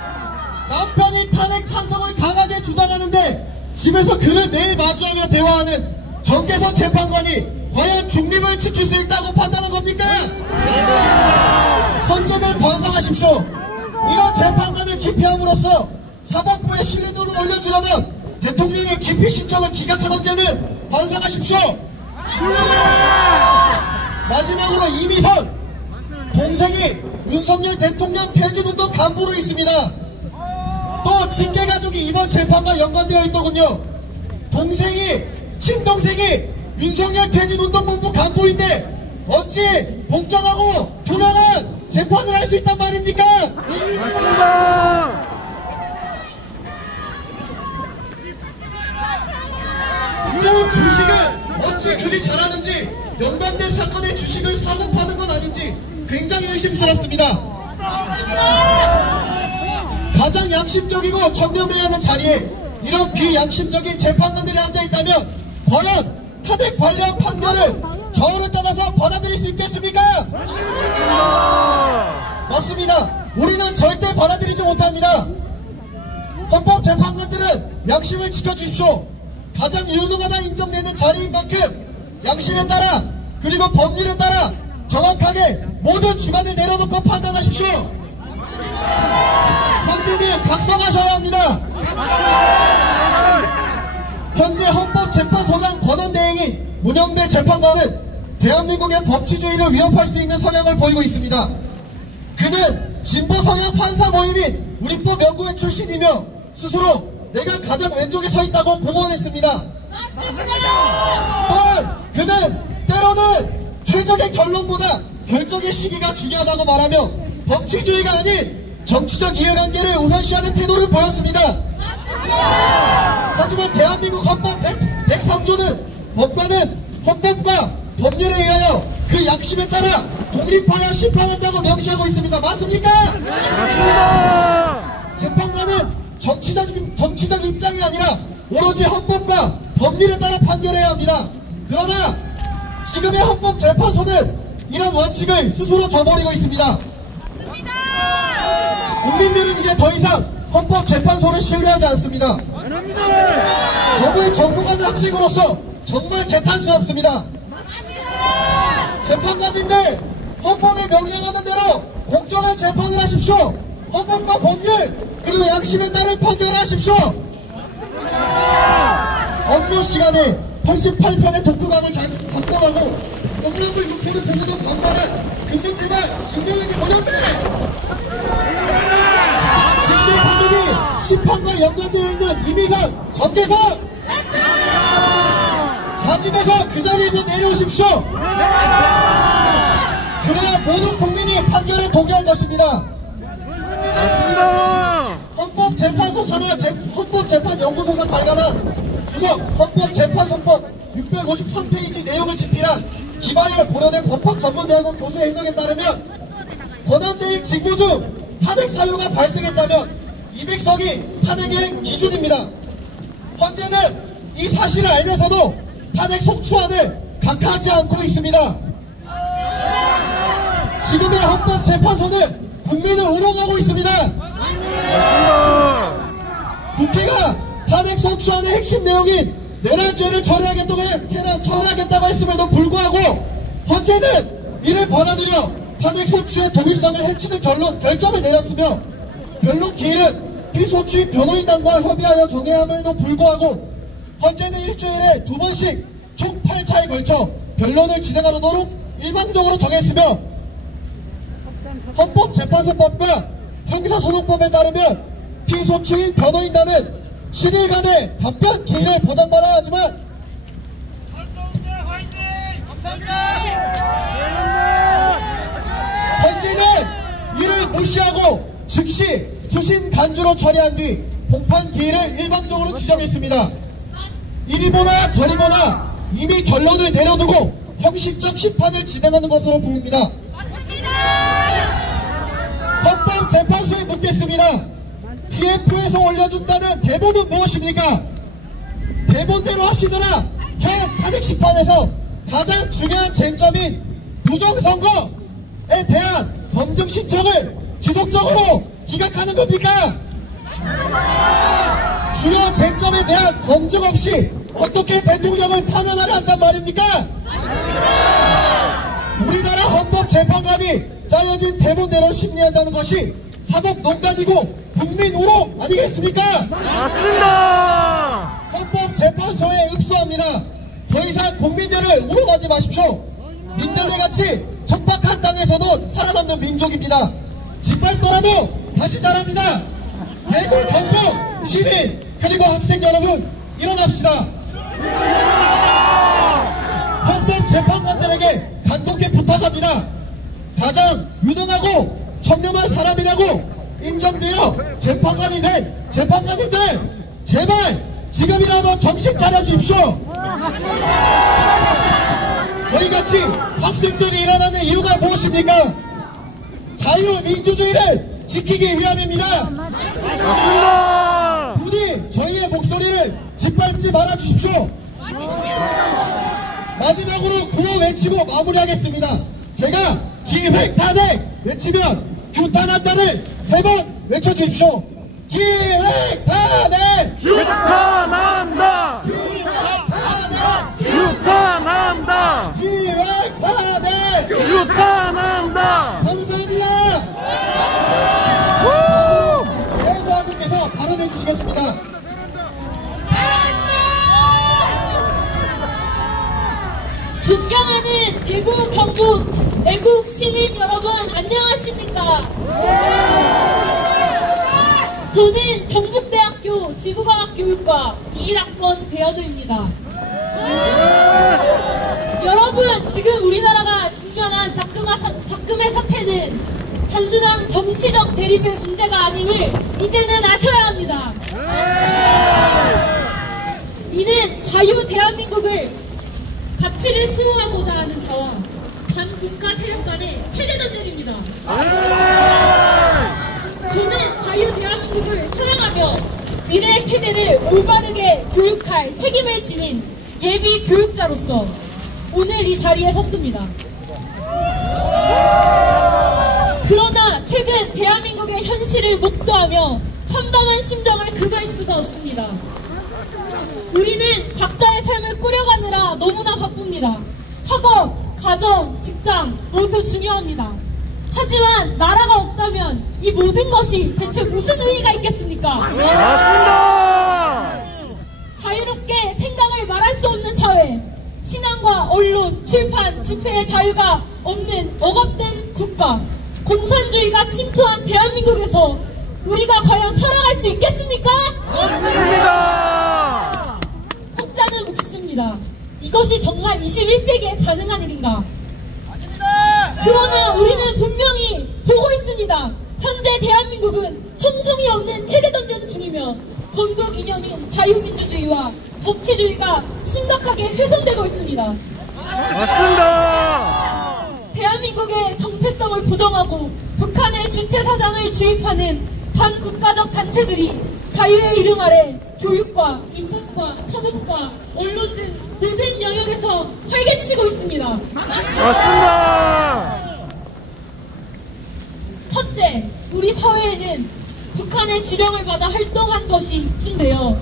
남편이 탄핵 찬성을 강하게 주장하는데 집에서 그를 매일 마주하며 대화하는 정계선 재판관이 과연 중립을 지킬 수 있다고 판단한 겁니까? 헌재는 반성하십시오. 이런 재판관을 기피함으로써 사법부의 신뢰도를 올려주려는 대통령의 기피 신청을 기각한 헌재는 반성하십시오. 마지막으로 이미선. 동생이 윤석열 대통령 퇴진운동 간부로 있습니다. 또 직계가족이 이번 재판과 연관되어 있더군요. 친동생이 윤석열 퇴진운동본부 간부인데 어찌 공정하고 투명한 재판을 할 수 있단 말입니까? 또 주식을 어찌 그리 잘하는지 연관된 사건의 주식을 사고 파는 건 아닌지 굉장히 의심스럽습니다. 가장 양심적이고 청렴해야 하는 자리에 이런 비양심적인 재판관들이 앉아있다면 과연 탄핵 관련 판결을 저울을 따라서 받아들일 수 있겠습니까? 맞습니다. 우리는 절대 받아들이지 못합니다. 헌법재판관들은 양심을 지켜주십시오. 가장 유능하다 인정되는 자리인 만큼 양심에 따라 그리고 법률에 따라 정확하게 모든 주관을 내려놓고 판단하십시오. 현재는 각성하셔야 합니다. 현재 헌법재판소장 권한대행인 문영배 재판관은 대한민국의 법치주의를 위협할 수 있는 성향을 보이고 있습니다. 그는 진보 성향 판사 모임인 우리법 연구회 출신이며 스스로 내가 가장 왼쪽에 서 있다고 공언했습니다. 또한 그는 때로는 최적의 결론보다 결정의 시기가 중요하다고 말하며 법치주의가 아닌 정치적 이해관계를 우선시하는 태도를 보였습니다. 하지만 대한민국 헌법 103조는 법관은 헌법과 법률에 의하여 그 양심에 따라 독립하여 심판한다고 명시하고 있습니다. 맞습니까? 맞습니다. 재판관은 정치적 입장이 아니라 오로지 헌법과 법률에 따라 판결해야 합니다. 그러나 지금의 헌법재판소는 이런 원칙을 스스로 저버리고 있습니다. 국민들은 이제 더 이상 헌법재판소를 신뢰하지 않습니다. 법을 전공하는 학생으로서 정말 개탄스럽습니다. 재판관님들, 헌법이 명령하는 대로 공정한 재판을 하십시오. 헌법과 법률 그리고 양심에 따른 판결을 하십시오. 업무 시간에 88편의 독후감을 작성하고 영락물 유포를 보고도 방관한 근무태만 진보에게 문영배! 진보 가족이 심판과 연관되어 있는 이미선, 정계선! 사직에서 그 자리에서 내려오십시오! 그래야 모든 국민이 판결에 동의할 것입니다. 맞습니다. 헌법재판소 산하 헌법재판연구소에서 발간한 구속 헌법재판소법 653페이지 내용을 집필한 김하열 고려대 법학전문대학원 교수 해석에 따르면 권한대행 직무 중 탄핵 사유가 발생했다면 200석이 탄핵의 기준입니다. 헌재는 이 사실을 알면서도 탄핵 속초안을 각하하지 않고 있습니다. 지금의 헌법재판소는 국민을 우롱하고 있습니다. 국회가 탄핵 소추안의 핵심 내용인 내란죄를 처리하겠다고 했음에도 불구하고 헌재는 이를 받아들여 탄핵 소추의 독일성을 해치는 결정을 내렸으며 변론 기일은 피소추의 변호인단과 협의하여 정해야 함에도 불구하고 헌재는 일주일에 2번씩 총 8차에 걸쳐 변론을 진행하도록 일방적으로 정했으며 헌법재판소법과 형사소송법에 따르면 피소추인 변호인단은 7일간의 답변 기일을 보장받아야 하지만 헌재는 이를 무시하고 즉시 수신 간주로 처리한 뒤 공판 기일을 일방적으로 지정했습니다. 이리 보나 저리 보나 이미 결론을 내려두고 형식적 심판을 진행하는 것으로 보입니다. 헌법재판소에 묻겠습니다. TF에서 올려준다는 대본은 무엇입니까? 대본대로 하시더라. 현 탄핵심판에서 가장 중요한 쟁점인 부정선거에 대한 검증 신청을 지속적으로 기각하는 겁니까? 주요 쟁점에 대한 검증 없이 어떻게 대통령을 파면하려 한단 말입니까? 우리나라 헌법재판관이 짜여진 대본대로 심리한다는 것이 사법농단이고 국민 우롱 아니겠습니까? 맞습니다. 헌법재판소에 읍소합니다. 더 이상 국민들을 우롱하지 마십시오. 민들레같이 척박한 땅에서도 살아남는 민족입니다. 짓밟더라도 다시 자랍니다. 대구, 경북, 시민 그리고 학생 여러분 일어납시다. 헌법재판관들에게 간곡히 부탁합니다. 가장 유능하고 청렴한 사람이라고 인정되어 재판관이 된 재판관님들 제발 지금이라도 정신 차려주십시오. 저희같이 학생들이 일어나는 이유가 무엇입니까? 자유민주주의를 지키기 위함입니다. 맞습니다. 부디 저희의 목소리를 짓밟지 말아주십시오. 마지막으로 구호 외치고 마무리하겠습니다. 제가 기획 탄핵 외치면 규탄한다를 3번 외쳐주십시오. 기획 탄핵! 규탄한다! 기획 탄핵! 규탄한다! 기획 탄핵! 규탄한다! 감사합니다. 애국 시민 여러분 안녕하십니까? 저는 경북대학교 지구과학 교육과 21학번 배현우입니다. 여러분, 지금 우리나라가 직면한 작금의 사태는 단순한 정치적 대립의 문제가 아님을 이제는 아셔야 합니다. 이는 자유 대한민국을 가치를 수호하고자 하는 자와 반국가 세력 간의 체제전쟁입니다. 저는 자유 대한민국을 사랑하며 미래 세대를 올바르게 교육할 책임을 지닌 예비 교육자로서 오늘 이 자리에 섰습니다. 그러나 최근 대한민국의 현실을 목도하며 참담한 심정을 금할 수가 없습니다. 우리는 각자의 삶을 꾸려가느라 너무나 바쁩니다. 학업, 가정, 직장 모두 중요합니다. 하지만 나라가 없다면 이 모든 것이 대체 무슨 의미가 있겠습니까? 맞습니다. 자유롭게 생각을 말할 수 없는 사회, 신앙과 언론, 출판, 집회의 자유가 없는 억압된 국가, 공산주의가 침투한 대한민국에서 우리가 과연 살아갈 수 있겠습니까? 없습니다. 혹자는 묻습니다. 이것이 정말 21세기에 가능한 일인가? 그러나 우리는 분명히 보고 있습니다. 현재 대한민국은 총성이 없는 체제전쟁 중이며 건국 이념인 자유민주주의와 법치주의가 심각하게 훼손되고 있습니다. 맞습니다. 대한민국의 정체성을 부정하고 북한의 주체 사상을 주입하는 반국가적 단체들이 자유의 이름 아래 교육과 인권과 산업과 언론 등 모든 영역에서 활개치고 있습니다. 맞습니다. 첫째, 우리 사회에는 북한의 지령을 받아 활동한 것이 입증되어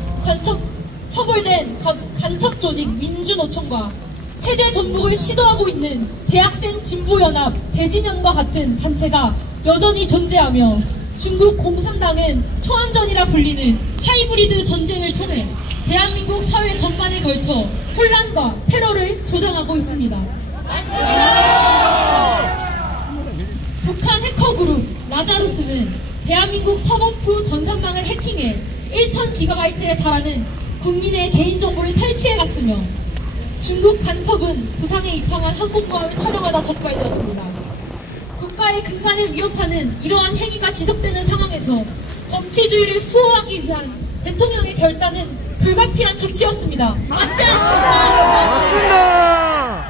처벌된 간첩 조직 민주노총과 체제 전복을 시도하고 있는 대학생 진보연합 대진연과 같은 단체가 여전히 존재하며 중국 공산당은 초안전이라 불리는 하이브리드 전쟁을 통해 대한민국 사회 전반에 걸쳐 혼란과 테러를 조장하고 있습니다. 북한 해커그룹 라자루스는 대한민국 사법부 전산망을 해킹해 1000GB에 달하는 국민의 개인정보를 탈취해갔으며 중국 간첩은 부상에 입항한 항공모함을 촬영하다 적발되었습니다. 국가의 근간을 위협하는 이러한 행위가 지속되는 상황에서 법치주의를 수호하기 위한 대통령의 결단은 불가피한 조치였습니다. 맞지 않습니까? 맞습니다.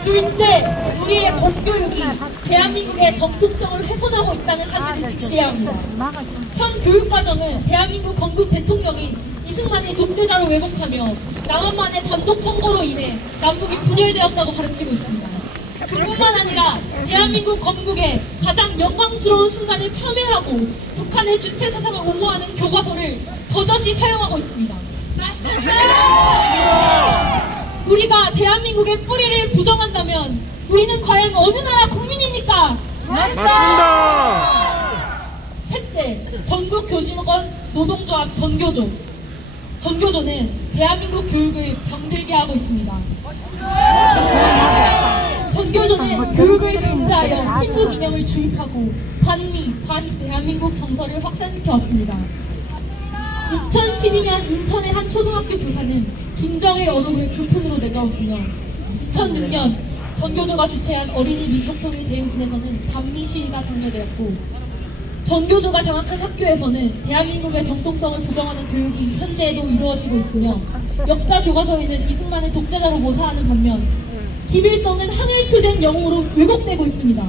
둘째, 우리의 법교육이 대한민국의 정통성을 훼손하고 있다는 사실을 직시해야 합니다. 현 교육과정은 대한민국 건국 대통령인 이승만의 독재자로 왜곡하며 남한만의 단독 선거로 인해 남북이 분열되었다고 가르치고 있습니다. 그뿐만 아니라 대한민국 건국의 가장 영광스러운 순간을 폄훼하고 북한의 주체 사상을 옹호하는 교과서를 버젓이 사용하고 있습니다. 우리가 대한민국의 뿌리를 부정한다면 우리는 과연 어느 나라 국민입니까? 맞습니다. 셋째, 전국교직원 노동조합 전교조. 전교조는 대한민국 교육을 병들게 하고 있습니다. 전교조는 교육을 빙자하여 친북 이념을 주입하고 반미, 반대한민국 정서를 확산시켜 왔습니다. 2012년 인천의 한 초등학교 교사는 김정일 어록을 교훈으로 내걸었으며 2006년 전교조가 주최한 어린이 민족통일 대행진에서는 반미 시위가 장려되었고 전교조가 장악한 학교에서는 대한민국의 정통성을 부정하는 교육이 현재에도 이루어지고 있으며 역사 교과서에는 이승만을 독재자로 모사하는 반면 김일성은 한일투쟁 영웅으로 왜곡되고 있습니다.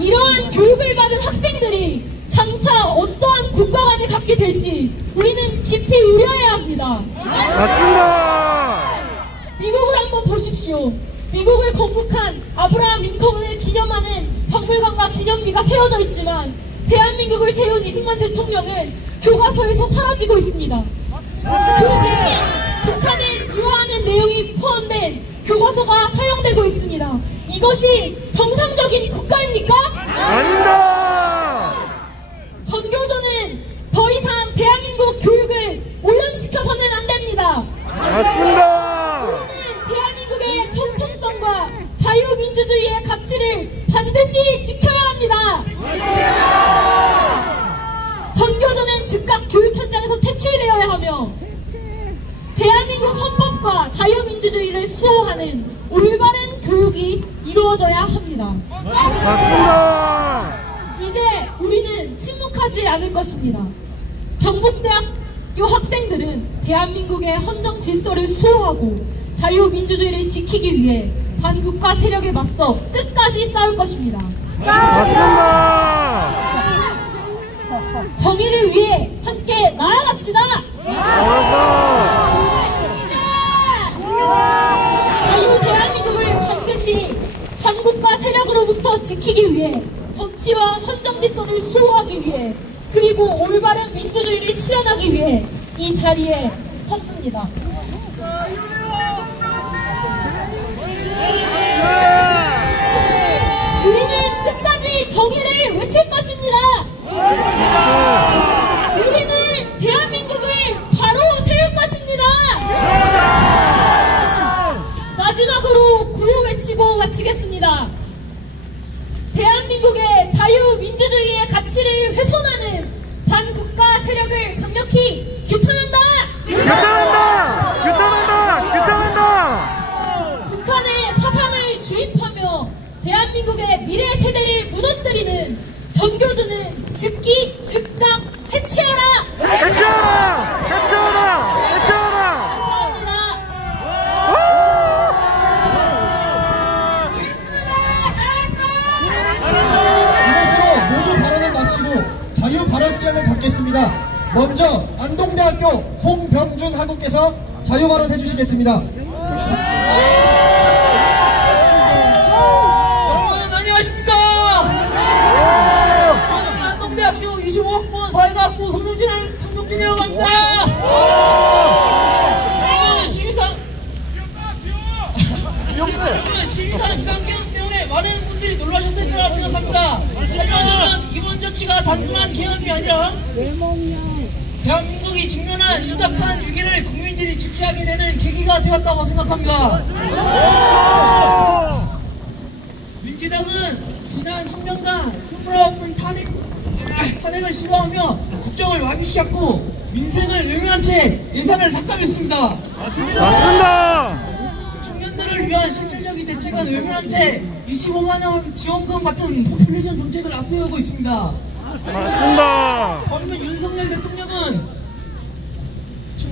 이러한 교육을 받은 학생들이 장차 어떠한 국가관을 갖게 될지 우리는 깊이 우려해야 합니다. 맞습니다. 미국을 한번 보십시오. 미국을 건국한 아브라함 링컨을 기념하는 박물관과 기념비가 세워져 있지만 대한민국을 세운 이승만 대통령은 교과서에서 사라지고 있습니다. 그 대신 북한을 유화하는 내용이 포함된 교과서가 사용되고 있습니다. 이것이 정상적인 국가입니까? 아닙니다. 전교조는 더 이상 대한민국 교육을 오염시켜서는 맞습니다. 우리는 대한민국의 정통성과 자유민주주의의 가치를 반드시 지켜야 합니다. 전교조는 즉각 교육 현장에서 퇴출되어야 하며 대한민국 헌법과 자유민주주의를 수호하는 올바른 교육이 이루어져야 합니다. 맞습니다. 이제 우리는 침묵하지 않을 것입니다. 경북대학교 학생들은 대한민국의 헌정 질서를 수호하고 자유민주주의를 지키기 위해 반국가 세력에 맞서 끝까지 싸울 것입니다. 맞습니다. 정의를 위해 함께 나아갑시다. 자유 대한민국을 반드시 반국가 세력으로부터 지키기 위해 법치와 헌정 질서를 수호하기 위해 그리고 올바른 민주주의를 실현하기 위해 이 자리에 섰습니다. 우리는 끝까지 정의를 외칠 것입니다. 우리는 대한민국을 바로 세울 것입니다. 마지막으로 구호 외치고 마치겠습니다. 대한민국의 자유민주주의의 가치를 훼손하는 반국가 세력을 강력히 규탄한다! 규탄한다! 규탄한다! 규탄한다! 북한의 사상을 주입하며 대한민국의 미래 세대를 무너뜨리는 전교조는 즉각 해체하라! 해체하라! 해체하라! 해체하라! 감사합니다. 이것으로 모두 발언을 마치고 자유 발언 시간을 갖겠습니다. 먼저 안동대학교 송병준 학우께서 자유 발언 해주시겠습니다. 여러분 안녕하십니까? 저는 안동대학교 25학번 사회과학부 성룡진이라고 합니다. 여러분 시민사회 비상계엄 때문에 많은 분들이 놀라셨을 거라고 생각합니다. 하지만 저는 이번 조치가 단순한 계엄이 아니라 대한민국이 직면한 심각한 위기를 국민들이 직시하게 되는 계기가 되었다고 생각합니다. 민주당은 지난 3년간 29번 탄핵을 시도하며 국정을 마비시켰고 민생을 외면한 채 예산을 삭감했습니다. 맞습니다. 청년들을 위한 실질적인 대책은 외면한 채 25만원 지원금 같은 포퓰리즘 정책을 앞세우고 있습니다. 맞습니다. 반면 윤석열 대통령은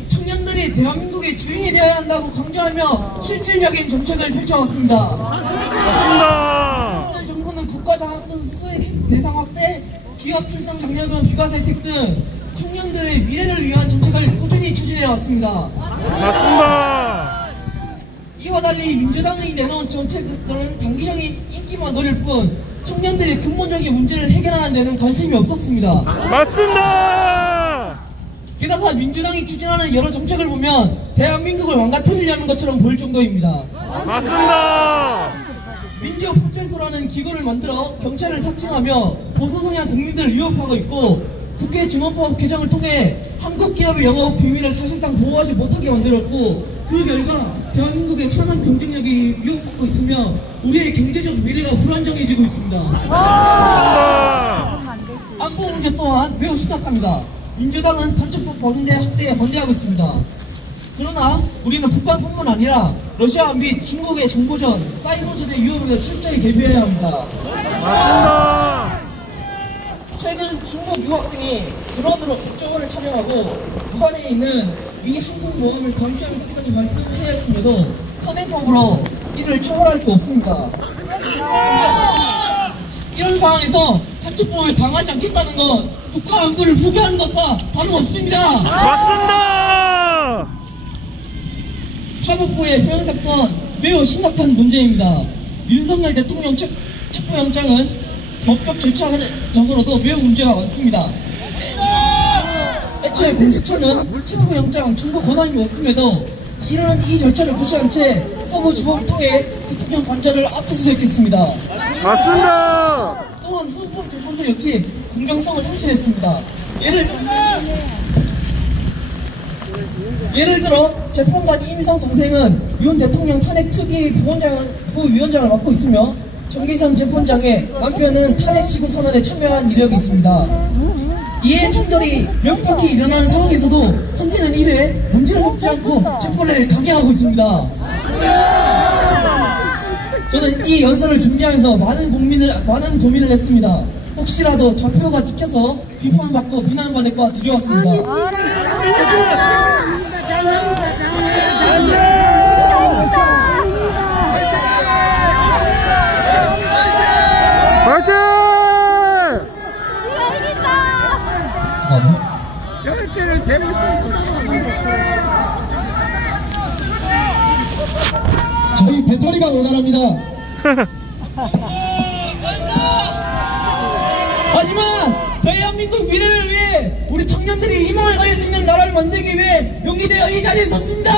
청년들이 대한민국의 주인이 되어야 한다고 강조하며 실질적인 정책을 펼쳐왔습니다. 맞습니다. 이번 정부는 국가장학금 수익 대상 확대, 기업 출산 장려금 비과세 혜택 등 청년들의 미래를 위한 정책을 꾸준히 추진해왔습니다. 맞습니다. 이와 달리 민주당이 내놓은 정책들은 단기적인 인기만 노릴 뿐 청년들의 근본적인 문제를 해결하는 데는 관심이 없었습니다. 맞습니다. 게다가 민주당이 추진하는 여러 정책을 보면 대한민국을 망가뜨리려는 것처럼 보일 정도입니다. 맞습니다. 민주협조소라는 기구를 만들어 경찰을 사칭하며 보수 성향 국민들을 위협하고 있고 국회 증언법 개정을 통해 한국 기업의 영업 비밀을 사실상 보호하지 못하게 만들었고 그 결과 대한민국의 산업 경쟁력이 위협받고 있으며 우리의 경제적 미래가 불안정해지고 있습니다. 안보 문제 또한 매우 심각합니다. 민주당은 간첩법 범죄 확대에 반대하고 있습니다. 그러나 우리는 북한뿐만 아니라 러시아 및 중국의 정보전, 사이버전의 위협에 철저히 대비해야 합니다. 맞습니다. 최근 중국 유학생이 드론으로 국정원을 촬영하고 부산에 있는 미 항공모함을 감시하는 사건이 발생하였음에도 현행법으로 이를 처벌할 수 없습니다. 이런 상황에서 간첩법을 강하지 않겠다는 건 국가 안보를 포기하는 것과 다름없습니다. 맞습니다. 사법부의 표현 사건 매우 심각한 문제입니다. 윤석열 대통령 체포영장은 법적 절차적으로도 매우 문제가 많습니다. 애초에 공수처는 체포영장 청구 권한이 없음에도 이런 이 절차를 무시한 채 서부지법을 통해 대통령 관저를 압수수색했습니다. 맞습니다. 또한 헌법재판소 역시 공정성을 상실했습니다. 예를 들면 예를 들어 재판관 이미성 동생은 윤 대통령 탄핵 특위 부위원장을 맡고 있으며 정기상 재판장의 남편은 탄핵 지구 선언에 참여한 이력이 있습니다. 이해 충돌이 명백히 일어나는 상황에서도 현재는 이래 문제를 삼지 않고 재판을 강행하고 있습니다. 저는 이 연설을 준비하면서 많은 고민을 했습니다. 혹시라도 좌표가 찍혀서 비판받고 비난받을까 두려웠습니다. 저희 배터리가 모자랍니다. 하지만 대한민국 미래를 위해 우리 청년들이 희망을 가질 수 있는 나라를 만들기 위해 용기되어 이 자리에 섰습니다.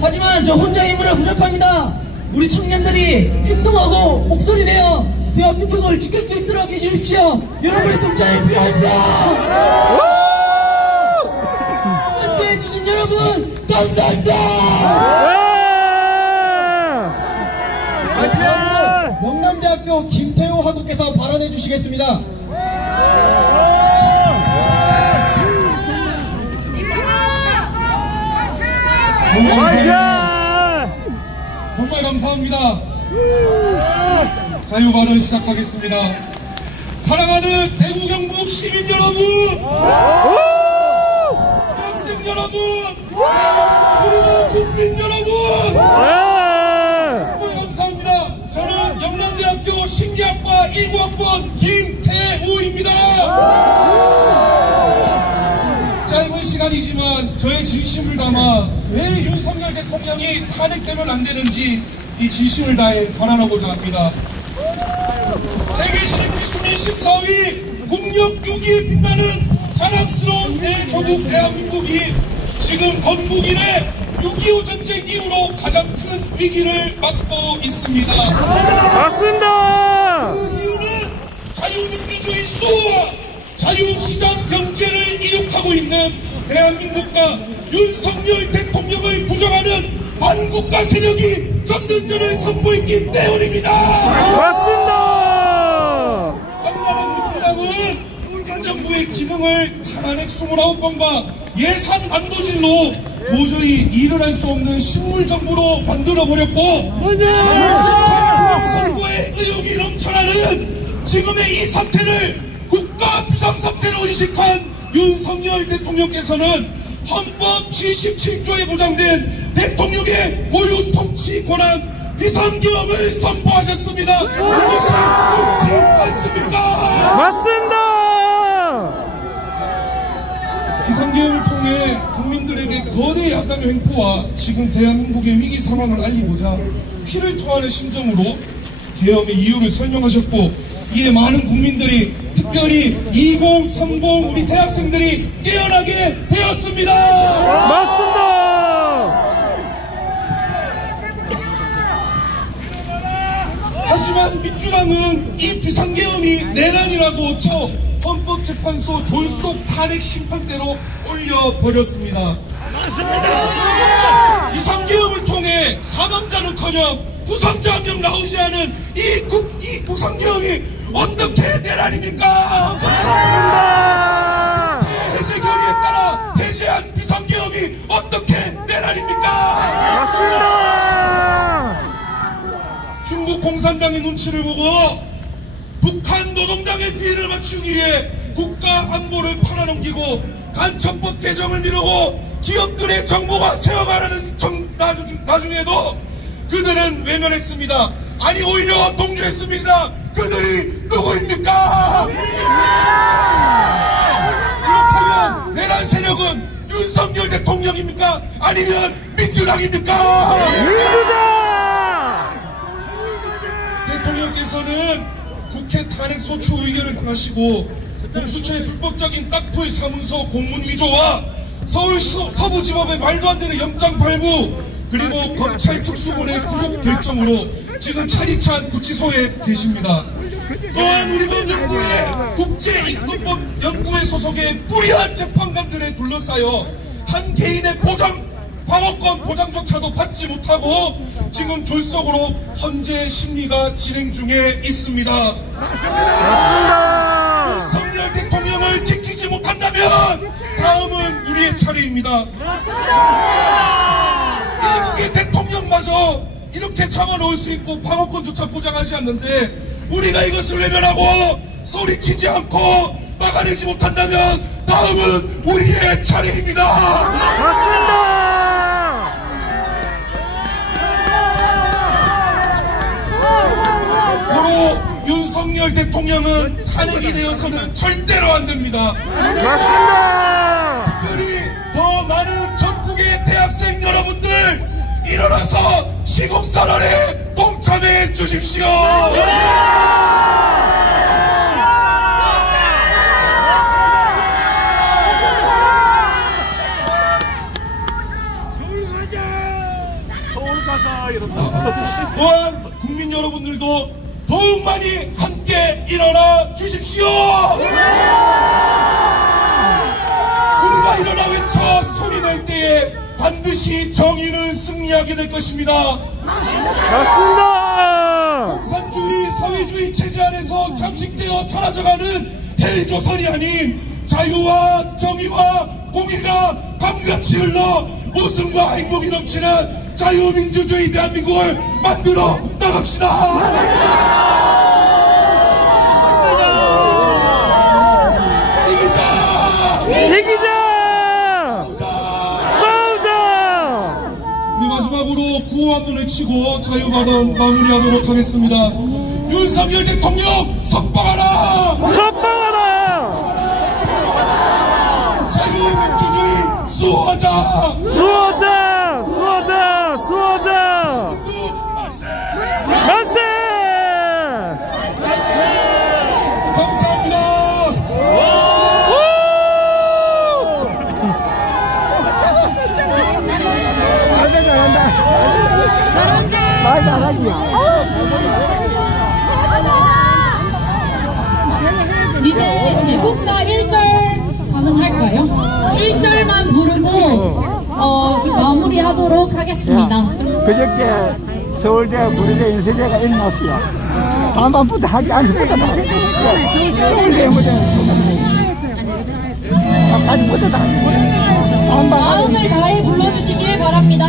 하지만 저 혼자 힘으로 부족합니다. 우리 청년들이 행동하고 목소리 내어 대한민국을 지킬 수 있도록 해주십시오. 여러분의 동참이 필요합니다. 함께해주신 여러분 감사합니다. 다음으로 영남대학교 김태호 학우께서 발언해 주시겠습니다. 정말 감사합니다. 자유발언 시작하겠습니다. 사랑하는 대구 경북 시민 여러분, 학생 여러분, 그리고 국민 여러분, 정말 감사합니다. 저는 영남대학교 신기학과 19학번 김태우입니다. 짧은 시간이지만 저의 진심을 담아 왜 윤석열 대통령이 탄핵되면 안 되는지 이 진심을 다해 발언하고자 합니다. 세계 GDP 순위 14위, 국력 6위에 빛나는 자랑스러운 내 조국 대한민국이 지금 건국 이래 6.25 전쟁 이후로 가장 큰 위기를 맞고 있습니다. 맞습니다. 그 이유는 자유민주주의 수호와 자유시장 경제를 이룩하고 있는 대한민국과 윤석열 대통령을 부정하는 반국가 세력이 전면전을 선보였기 때문입니다. 맞습니다. 한나라 민주당은 행정부의 기능을 탄핵 29번과 예산 난도질로 도저히 일어날 수 없는 식물정부로 만들어버렸고 북한 부정선거의 의혹이 넘쳐나는 지금의 이 사태를 국가 비상사태로 인식한 윤석열 대통령께서는 헌법 77조에 보장된 대통령의 고유 통치 권한 비상계엄을 선포하셨습니다. 이것이 옳지 않습니까? 맞습니다. 비상계엄을 통해 국민들에게 거대 야당의 횡포와 지금 대한민국의 위기 상황을 알리고자 피를 토하는 심정으로 계엄의 이유를 설명하셨고, 이에 많은 국민들이 특별히 2030 우리 대학생들이 깨어나게 되었습니다. 맞습니다. 하지만 민주당은 이 비상계엄이 내란이라고 쳐 헌법재판소 졸속 탄핵 심판대로 올려버렸습니다. 비상계엄을 통해 사망자는커녕 부상자 한 명 나오지 않은 이 비상계엄이 어떻게 내란입니까? 해제 결의에 따라 해제한 비상계엄이 어떻게 내란입니까? 중국 공산당의 눈치를 보고 북한 노동당의 비위를 맞추기 위해 국가 안보를 팔아넘기고 간첩법 개정을 미루고 기업들의 정보가 세워가라는 나중에도 그들은 외면했습니다. 아니 오히려 동조했습니다. 그들이 누구입니까? 그렇다면 내란 세력은 윤석열 대통령입니까? 아니면 민주당입니까? 민주당! 대통령께서는 국회 탄핵 소추 의결을 당하시고 공수처의 불법적인 딱풀 사문서 공문 위조와 서울 서부지법의 말도 안 되는 영장 발부, 그리고 검찰 특수본의 구속 결정으로 지금 차리찬 구치소에 계십니다. 또한 우리 본 연구회 국제인권법 연구회 소속의 뿌리한 재판관들에 둘러싸여 한 개인의 방어권 보장조차도 받지 못하고 지금 졸속으로 헌재 심리가 진행 중에 있습니다. 윤석열 대통령을 지키지 못한다면 다음은 우리의 차례입니다. 일국의 대통령마저 이렇게 잡아놓을 수 있고 방어권조차 보장하지 않는데 우리가 이것을 외면하고 소리치지 않고 막아내지 못한다면 다음은 우리의 차례입니다. 맞습니다. 바로 윤석열 대통령은 탄핵이 되어서는 절대로 안 됩니다. 맞습니다. 특별히 더 많은 전국의 대학생 여러분들 일어나서 시국선언에 동참해 주십시오. 또한 국민 여러분들도 더욱 많이 함께 일어나 주십시오. 우리가 일어나 외쳐 소리낼 때에 반드시 정의는 승리하게 될 것입니다. 맞습니다. 공산주의 사회주의 체제 안에서 잠식되어 사라져가는 헬조선이 아닌 자유와 정의와 공의가 강같이 흘러 웃음과 행복이 넘치는 자유민주주의 대한민국을 만들어 나갑시다. 이기자! 이기자! 싸우자! 우리 마지막으로 구호 한번 외치고 자유발언 마무리하도록 하겠습니다. 윤석열 대통령 석방하라! 석방하라! 자유민주주의 수호하자! 수호자! 수호자! 수호자! 만세! 감사합니다. 이제 애국가 1절 가능할까요? 1절만 부르고 마무리하도록 하겠습니다. 그저께 서울대 구리대 인쇄대가 일어났어요. 반반부터 하지 않습니다. 서울대 무대는 반반부터 다 마음을 다해 불러주시길 바랍니다.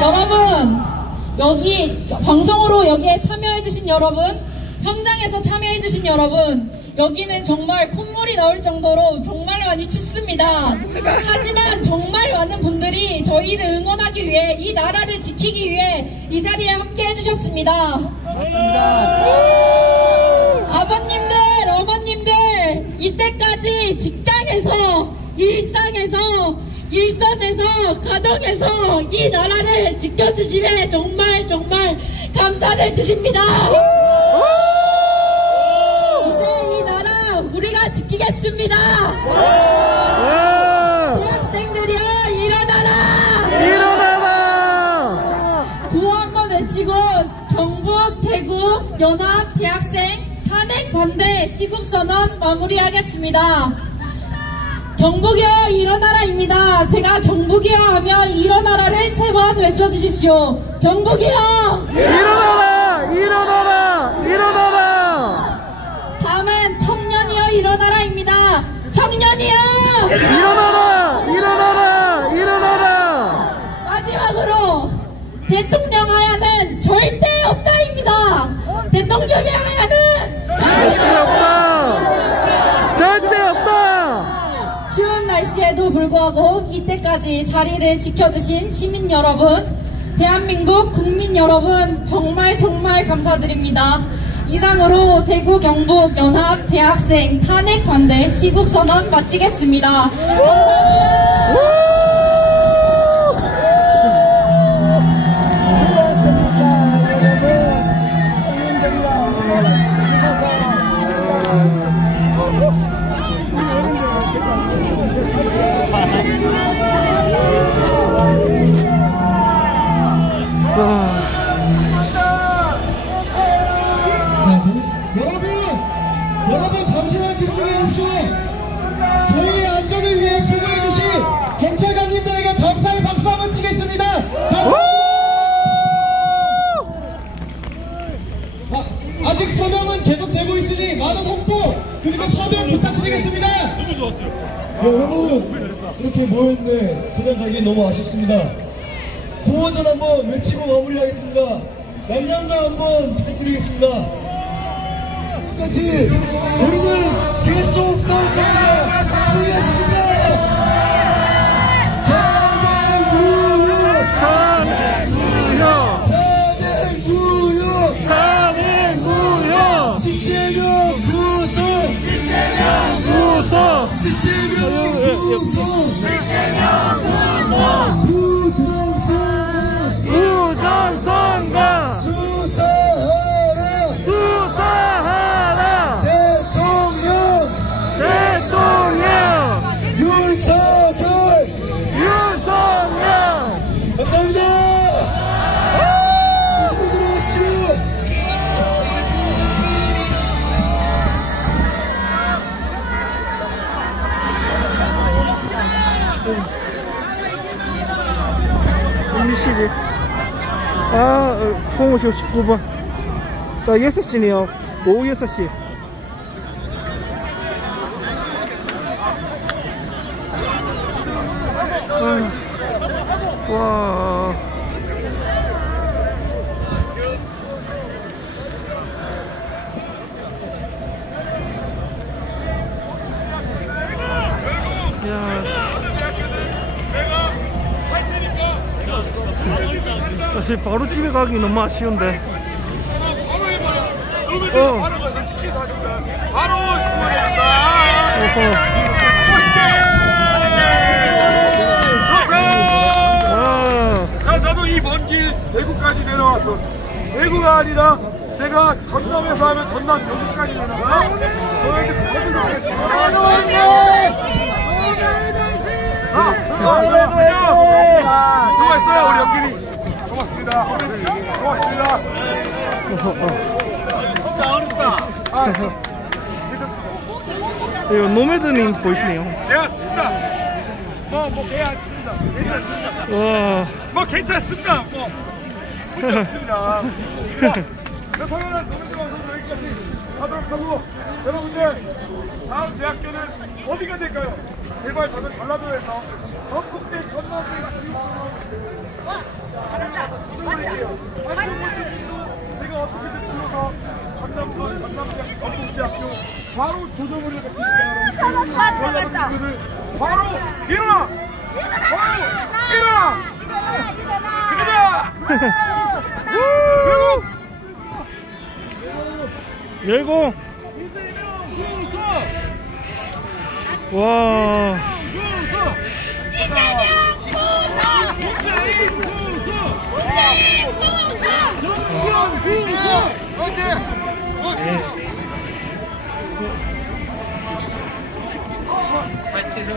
여러분, 여기 방송으로 여기에 참여해주신 여러분, 현장에서 참여해주신 여러분, 여기는 정말 콧물이 나올 정도로 정말 많이 춥습니다. 하지만 정말 많은 분들이 저희를 응원하기 위해, 이 나라를 지키기 위해 이 자리에 함께 해주셨습니다. 아버님들, 어머님들, 이때까지 직장에서, 일선에서, 가정에서 이 나라를 지켜주심에 정말 감사를 드립니다. 이제 이 나라 우리가 지키겠습니다. 대학생들이여 일어나라! 일어나라! 연합 대학생 탄핵 반대 시국선언 마무리하겠습니다. 경북이여 일어나라입니다. 제가 경북이여 하면 일어나라를 3번 외쳐주십시오. 경북이여 일어나라! 일어나라! 일어나라! 다음은 청년이여 일어나라입니다. 청년이여 일어나라! 일어나라! 일어나라! 마지막으로 대통령 하야는 절대 없다입니다. 대통령의 하야는 절대 없다! 절대 없다! 추운 날씨에도 불구하고 이때까지 자리를 지켜주신 시민 여러분, 대한민국 국민 여러분 정말 감사드립니다. 이상으로 대구 경북 연합 대학생 탄핵 반대 시국선언 마치겠습니다. 감사합니다. 여러분 잠시만 집중해 주십시오. 저희의 안전을 위해 수고해주신 경찰관님들에게 감사의 박수 한번 치겠습니다. 아직 서명은 계속되고 있으니 많은 홍보 그리고 서명 부탁드리겠습니다. 너무 좋았어요. 여러분 이렇게 모여있는데 그냥 가기 너무 아쉽습니다. 구호전 한번 외치고 마무리하겠습니다. 양양가 한번 부탁드리겠습니다. 끝까지 우리는 계속 싸울 겁니다. 준비하십니까? 시체명 구속! 부정선거! 수사하라! 대통령! 윤석열! 감사합니다! 조심히 들어오십시오! 시지. 공호 19번. 6시네요. 오후 6시. 와. 야. 사실 바로 집에 가기 너무 아쉬운데. 바로 가서 스키 사준다. 바로 자, 나도 이 먼 길 대구까지 내려왔어. 대구가 아니라 내가 전남에서 하면 전남 여기까지 내려가. 수고했어요 우리 연길이. 고맙습니다. 이거 노매드님 보이시네요. 네, 맞습니다. 뭐 괜찮습니다. 와. 뭐 괜찮습니다. 괜찮습니다. 당연한 노매드 방송도 여기까지 하도록 하고, 여러분들 다음 대학교는 어디가 될까요? 제발 저는 전라도에서 전국대 전남대가 제가 어떻게든 불러서 전남대학교 전국대학교 바로 조정을 해드릴게요. 여러분들 바로 일어나! 열공! 와. 잘 치셔.